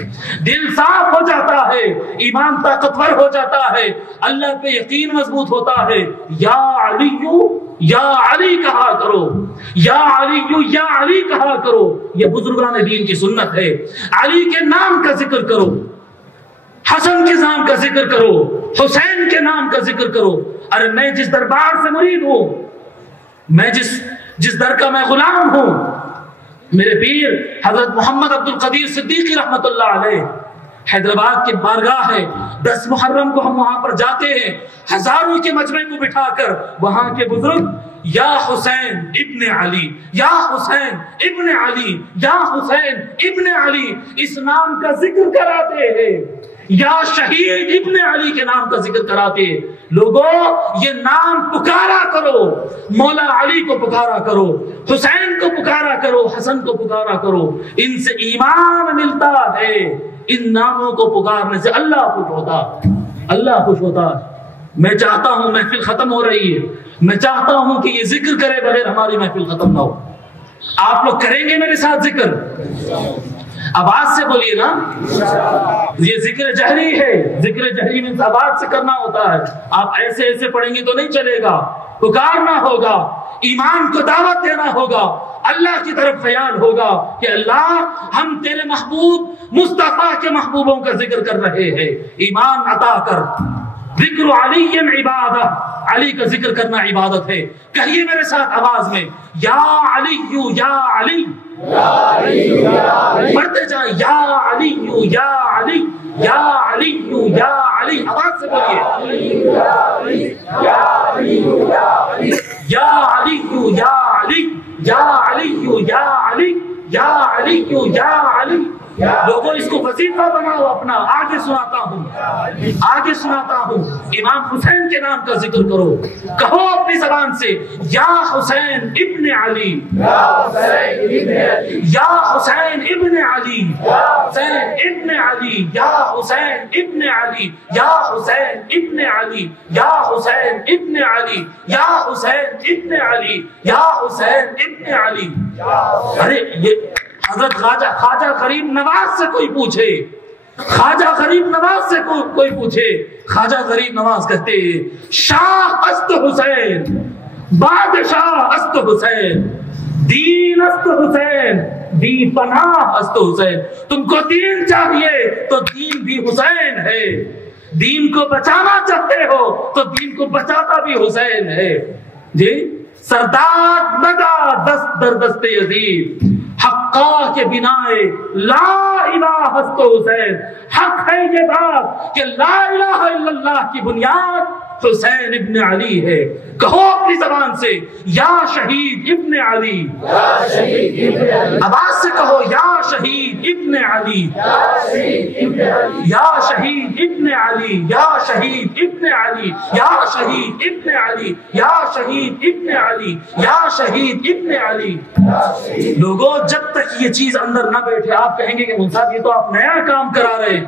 دل صاف ہو جاتا ہے، ایمان طاقتور ہو جاتا ہے، اللہ پہ یقین مضبوط ہوتا ہے۔ یا علیو یا علی کہا کرو، یا علیو یا علی کہا کرو، یہ بزرگان دین کی سنت ہے۔ علی کے نام کا ذکر کرو، حسن کے نام کا ذکر کرو، حسین کے نام کا ذکر کرو۔ ارے میں جس دربار سے مرید ہوں، میں جس در کا میں غلام ہوں، میرے پیر حضرت محمد عبد القدیر صدیقی رحمت اللہ علیہ حیدرآباد کے بارگاہ ہے، 10 محرم کو ہم وہاں پر جاتے ہیں، ہزاروں کے مجمع کو بٹھا کر وہاں کے بزرگ یا حسین ابن علی، یا حسین ابن علی، یا حسین ابن علی اس نام کا ذکر کراتے ہیں، یا شہید ابن علی کے نام کا ذکر کراتے ہیں۔ لوگوں یہ نام پکارا کرو، مولا علی کو پکارا کرو، حسین کو پکارا کرو، حسن کو پکارا کرو، ان سے ایمان ملتا ہے، ان ناموں کو پکارنے سے اللہ خوش ہوتا، اللہ خوش ہوتا۔ میں چاہتا ہوں محفل ختم ہو رہی ہے، میں چاہتا ہوں کہ یہ ذکر کرے بغیر ہماری محفل ختم نہ ہو۔ آپ لوگ کریں گے میرے ساتھ ذکر؟ آواز سے بولیے نا، یہ ذکر جہری ہے، ذکر جہری میں آواز سے کرنا ہوتا ہے، آپ ایسے ایسے پڑھیں گے تو نہیں چلے گا، پکارنا ہوگا، ایمان کو دعوت دینا ہوگا، اللہ کی طرف خیال ہوگا کہ اللہ ہم تیرے محبوب مصطفیٰ کے محبوبوں کا ذکر کر رہے ہیں، ایمان عطا کر۔ ذکر علی عبادہ، علی کا ذکر کرنا عبادت ہے۔ کہیے میرے ساتھ آواز میں، یا علی یا علی، پڑھتے جائیں، یا علی یا علی، یا علی یا علی، آواز سے بولیے، یا علی یا علی، یا علی یا علی، یا علی یا علی، یا علی۔ لوگوں اس کو وظیفہ بناؤ اپنا۔ آگے سناتا ہوں، آگے سناتا ہوں، امام حسین کے نام کا ذکر کرو، کہو اپنی زبان سے، یا حسین ابن علی، یا حسین ابن علی، یا حسین ابن علی، یا حسین ابن علی، یا حسین ابن علی، یا حسین ابن علی، یا حسین ابن علی، یا حسین ابن علی۔ ارے یہ حضرت خواجہ غریب نواز سے کوئی پوچھے، خواجہ غریب نواز سے کوئی پوچھے، خواجہ غریب نواز کہتے ہیں شاہ است حسین بادشاہ است حسین، دین است حسین، دین پناہ است حسین۔ تم کو دین چاہیے تو دین بھی حسین ہے، دین کو بچانا چاہتے ہو تو دین کو بچاتا بھی حسین ہے۔ جی سردار ندا دست در دست یزید، حقا کے بنائے لا الہ است حسین۔ حق ہے یہ بات کہ لا الہ الا اللہ کی بنیاد حسین ابن علی ہے۔ کہو اپنی زبان سے یا شہید ابن علی، آواز سے کہو یا شہید ابن علی، یا شہید ابن علی، یا شہید ابن علی، یا شہید ابن علی، یا شہید ابن علی، یا شہید ابن علی۔ لوگوں جب تک یہ چیز اندر نہ بیٹھے آپ کہیں گے کہ مولوی صاحب یہ تو آپ نیا کام کرا رہے،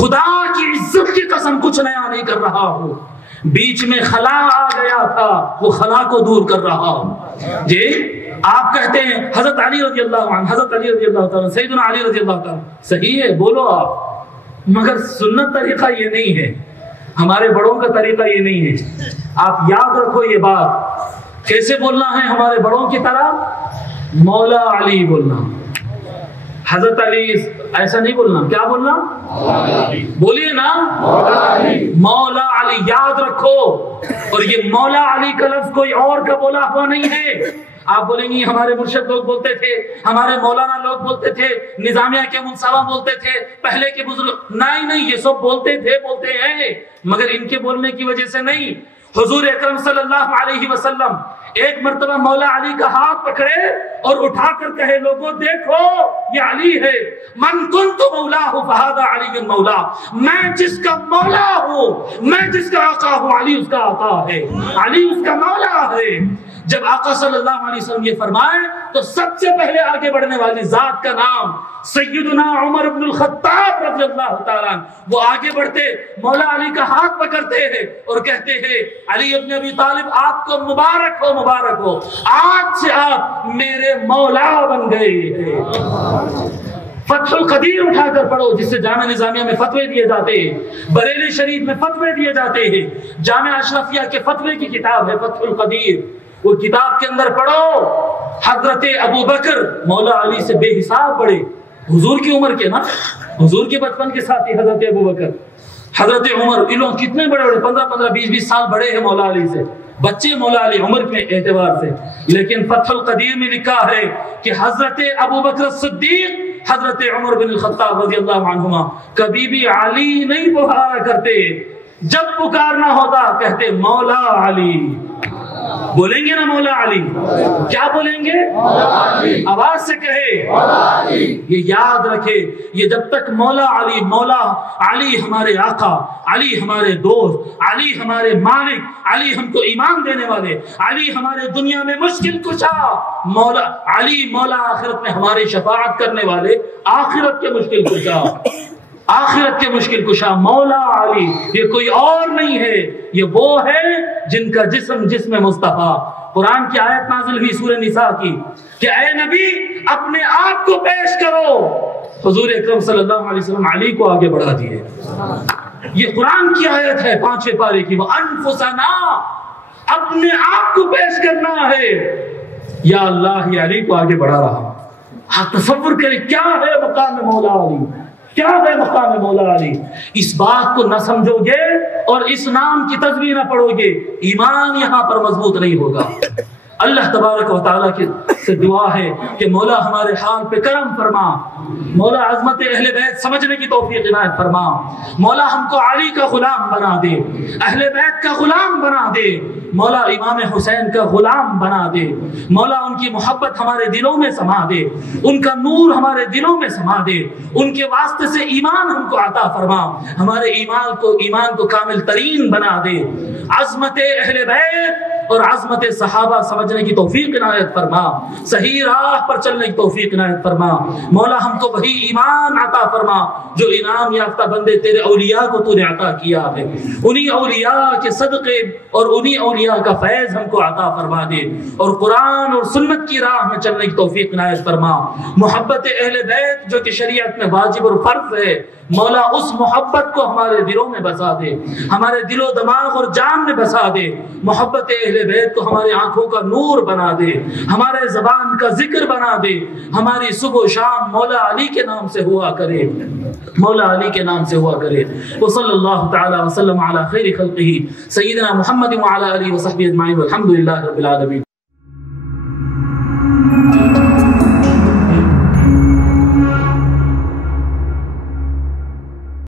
خدا کی عزت کی قسم کچھ نیا نہیں کر رہا ہوں، بیچ میں خلا آ گیا تھا، وہ خلا کو دور کر رہا ہوں۔ جی آپ کہتے ہیں حضرت علی رضی اللہ عنہ، حضرت علی رضی اللہ تعالیٰ، سیدنا علی رضی اللہ تعالیٰ، صحیح ہے بولو آپ، مگر سنت طریقہ یہ نہیں ہے، ہمارے بڑوں کا طریقہ یہ نہیں ہے۔ آپ یاد رکھو یہ بات، کیسے بولنا ہے ہمارے بڑوں کی طرح؟ مولا علی بولنا، حضرت علی ایسا نہیں بولنا، کیا بولنا؟ بولیے نا مولا علی، یاد رکھو۔ اور یہ مولا علی کا لفظ کوئی اور کا بولا ہوا نہیں ہے۔ آپ بولیں گی ہمارے مرشد لوگ بولتے تھے، ہمارے مولانا لوگ بولتے تھے، نظامیہ کے منصفہ بولتے تھے، پہلے کے بزرگ، نہیں یہ سب بولتے تھے، بولتے ہیں، مگر ان کے بولنے کی وجہ سے نہیں۔ حضور اکرم صلی اللہ علیہ وسلم ایک مرتبہ مولا علی کا ہاتھ پکڑے اور اٹھا کر کہے لوگوں دیکھو یہ علی ہے، من کنت مولاہ فہذا علی مولا، میں جس کا مولا ہوں، میں جس کا آقا ہوں، علی اس کا آقا ہے، علی اس کا مولا ہے۔ جب آقا صلی اللہ علیہ وسلم یہ فرمائے تو سب سے پہلے آگے بڑھنے والی ذات کا نام سیدنا عمر بن الخطاب رضی اللہ تعالیٰ عنہ، وہ آگے بڑھتے مولا علی کا ہاتھ پکڑتے ہیں اور کہتے ہیں علی ابن ابی طالب آپ کو مبارک ہو، مبارک ہو، آج سے آپ میرے مولا بن گئے ہیں۔ فتح القدیر اٹھا کر پڑھو، جس سے جامع نظامیہ میں فتوے دیے جاتے ہیں، بریلی شریف میں فتوے دیے جاتے ہیں، جامع اشرفیہ کے فتوے کی کتاب ہے فتح القدیر، وہ کتاب کے اندر پڑھو حضرت ابو بکر مولا علی سے بے حساب بڑے، حضور کی عمر کے نا، حضور کے بچپن کے ساتھ ہی حضرت ابو بکر، حضرت عمر، ان لوگ کتنے بڑے بڑے 15 20 سال بڑے ہیں مولا علی سے، بچے مولا علی عمر کے اعتبار سے۔ لیکن فتح القدیر میں لکھا ہے کہ حضرت ابو بکر صدیق، حضرت عمر بن الخطاب رضی اللہ عنہما کبھی بھی علی نہیں پکارا کرتے، جب پکارنا ہوتا کہتے مولا علی۔ بولیں گے نا مولا علی؟ کیا بولیں گے؟ آواز سے کہے مولا علی۔ یہ یاد رکھے، یہ جب تک مولا علی، مولا علی ہمارے آقا، علی ہمارے دوست، علی ہمارے مالک، علی ہم کو ایمان دینے والے، علی ہمارے دنیا میں مشکل کشا، مولا علی مولا آخرت میں ہماری شفاعت کرنے والے، آخرت کے مشکل کشا، آخرت کے مشکل کشا مولا علی، یہ کوئی اور نہیں ہے، یہ وہ ہے جن کا جسم جسم مصطفیٰ۔ قرآن کی آیت نازل ہوئی سورہ نساء کی کہ اے نبی اپنے آپ کو پیش کرو، حضور اکرم صلی اللہ علیہ وسلم علی کو آگے بڑھا دیے۔ یہ قرآن کی آیت ہے 5 پارے کی، وہ انفسنا، اپنے آپ کو پیش کرنا ہے، یا اللہ یہ علی کو آگے بڑھا رہا۔ آپ تصور کریں کیا ہے مقام مولا علی، کیا ہے مقام مولا علی۔ اس بات کو نہ سمجھو گے اور اس نام کی تسبیح نہ پڑھو گے، ایمان یہاں پر مضبوط نہیں ہوگا۔ اللہ تبارک و تعالیٰ سے دعا ہے کہ مولا ہمارے حال پہ کرم فرما، مولا عظمت اہل بیت سمجھنے کی توفیق عنایت فرما، مولا ہم کو علی کا غلام بنا دے، اہل بیت کا غلام بنا دے، مولا امام حسین کا غلام بنا دے، مولا ان کی محبت ہمارے دلوں میں سما دے، ان کا نور ہمارے دلوں میں سما دے، ان کے واسطے سے ایمان ہم کو عطا فرما، ہمارے ایمان کو کامل ترین بنا دے، عظمت اہل بیت اور عظمت صحابہ سمجھنے کی توفیق عنایت فرما، صحیح راہ پر چلنے کی توفیق عنایت فرما، مولا ہم کو وہی ایمان عطا فرما جو انعام یافتہ بندے تیرے اولیاء کو تو نے عطا کیا ہے، انہی اولیاء کے صدقے اور انہی اولیاء کا فیض ہم کو عطا فرما دے، اور قرآن اور سنت کی راہ میں چلنے کی توفیق عنایت فرما، محبت اہل بیت جو کہ شریعت میں واجب اور فرض ہے، مولا اس محبت کو ہمارے دلوں میں بسا دے، ہمارے دل و دماغ اور جان میں بسا دے، محبت اہل اہل بیت کو ہماری آنکھوں کا نور بنا دے، ہمارے زبان کا ذکر بنا دے، ہماری صبح و شام مولا علی کے نام سے ہوا کرے، مولا علی کے نام سے ہوا کرے۔ وصلی اللہ تعالی وسلم علی خیر خلقہ سیدنا محمد وعلی آلہ وصحبہ اجمعین والحمد للہ رب العالمین۔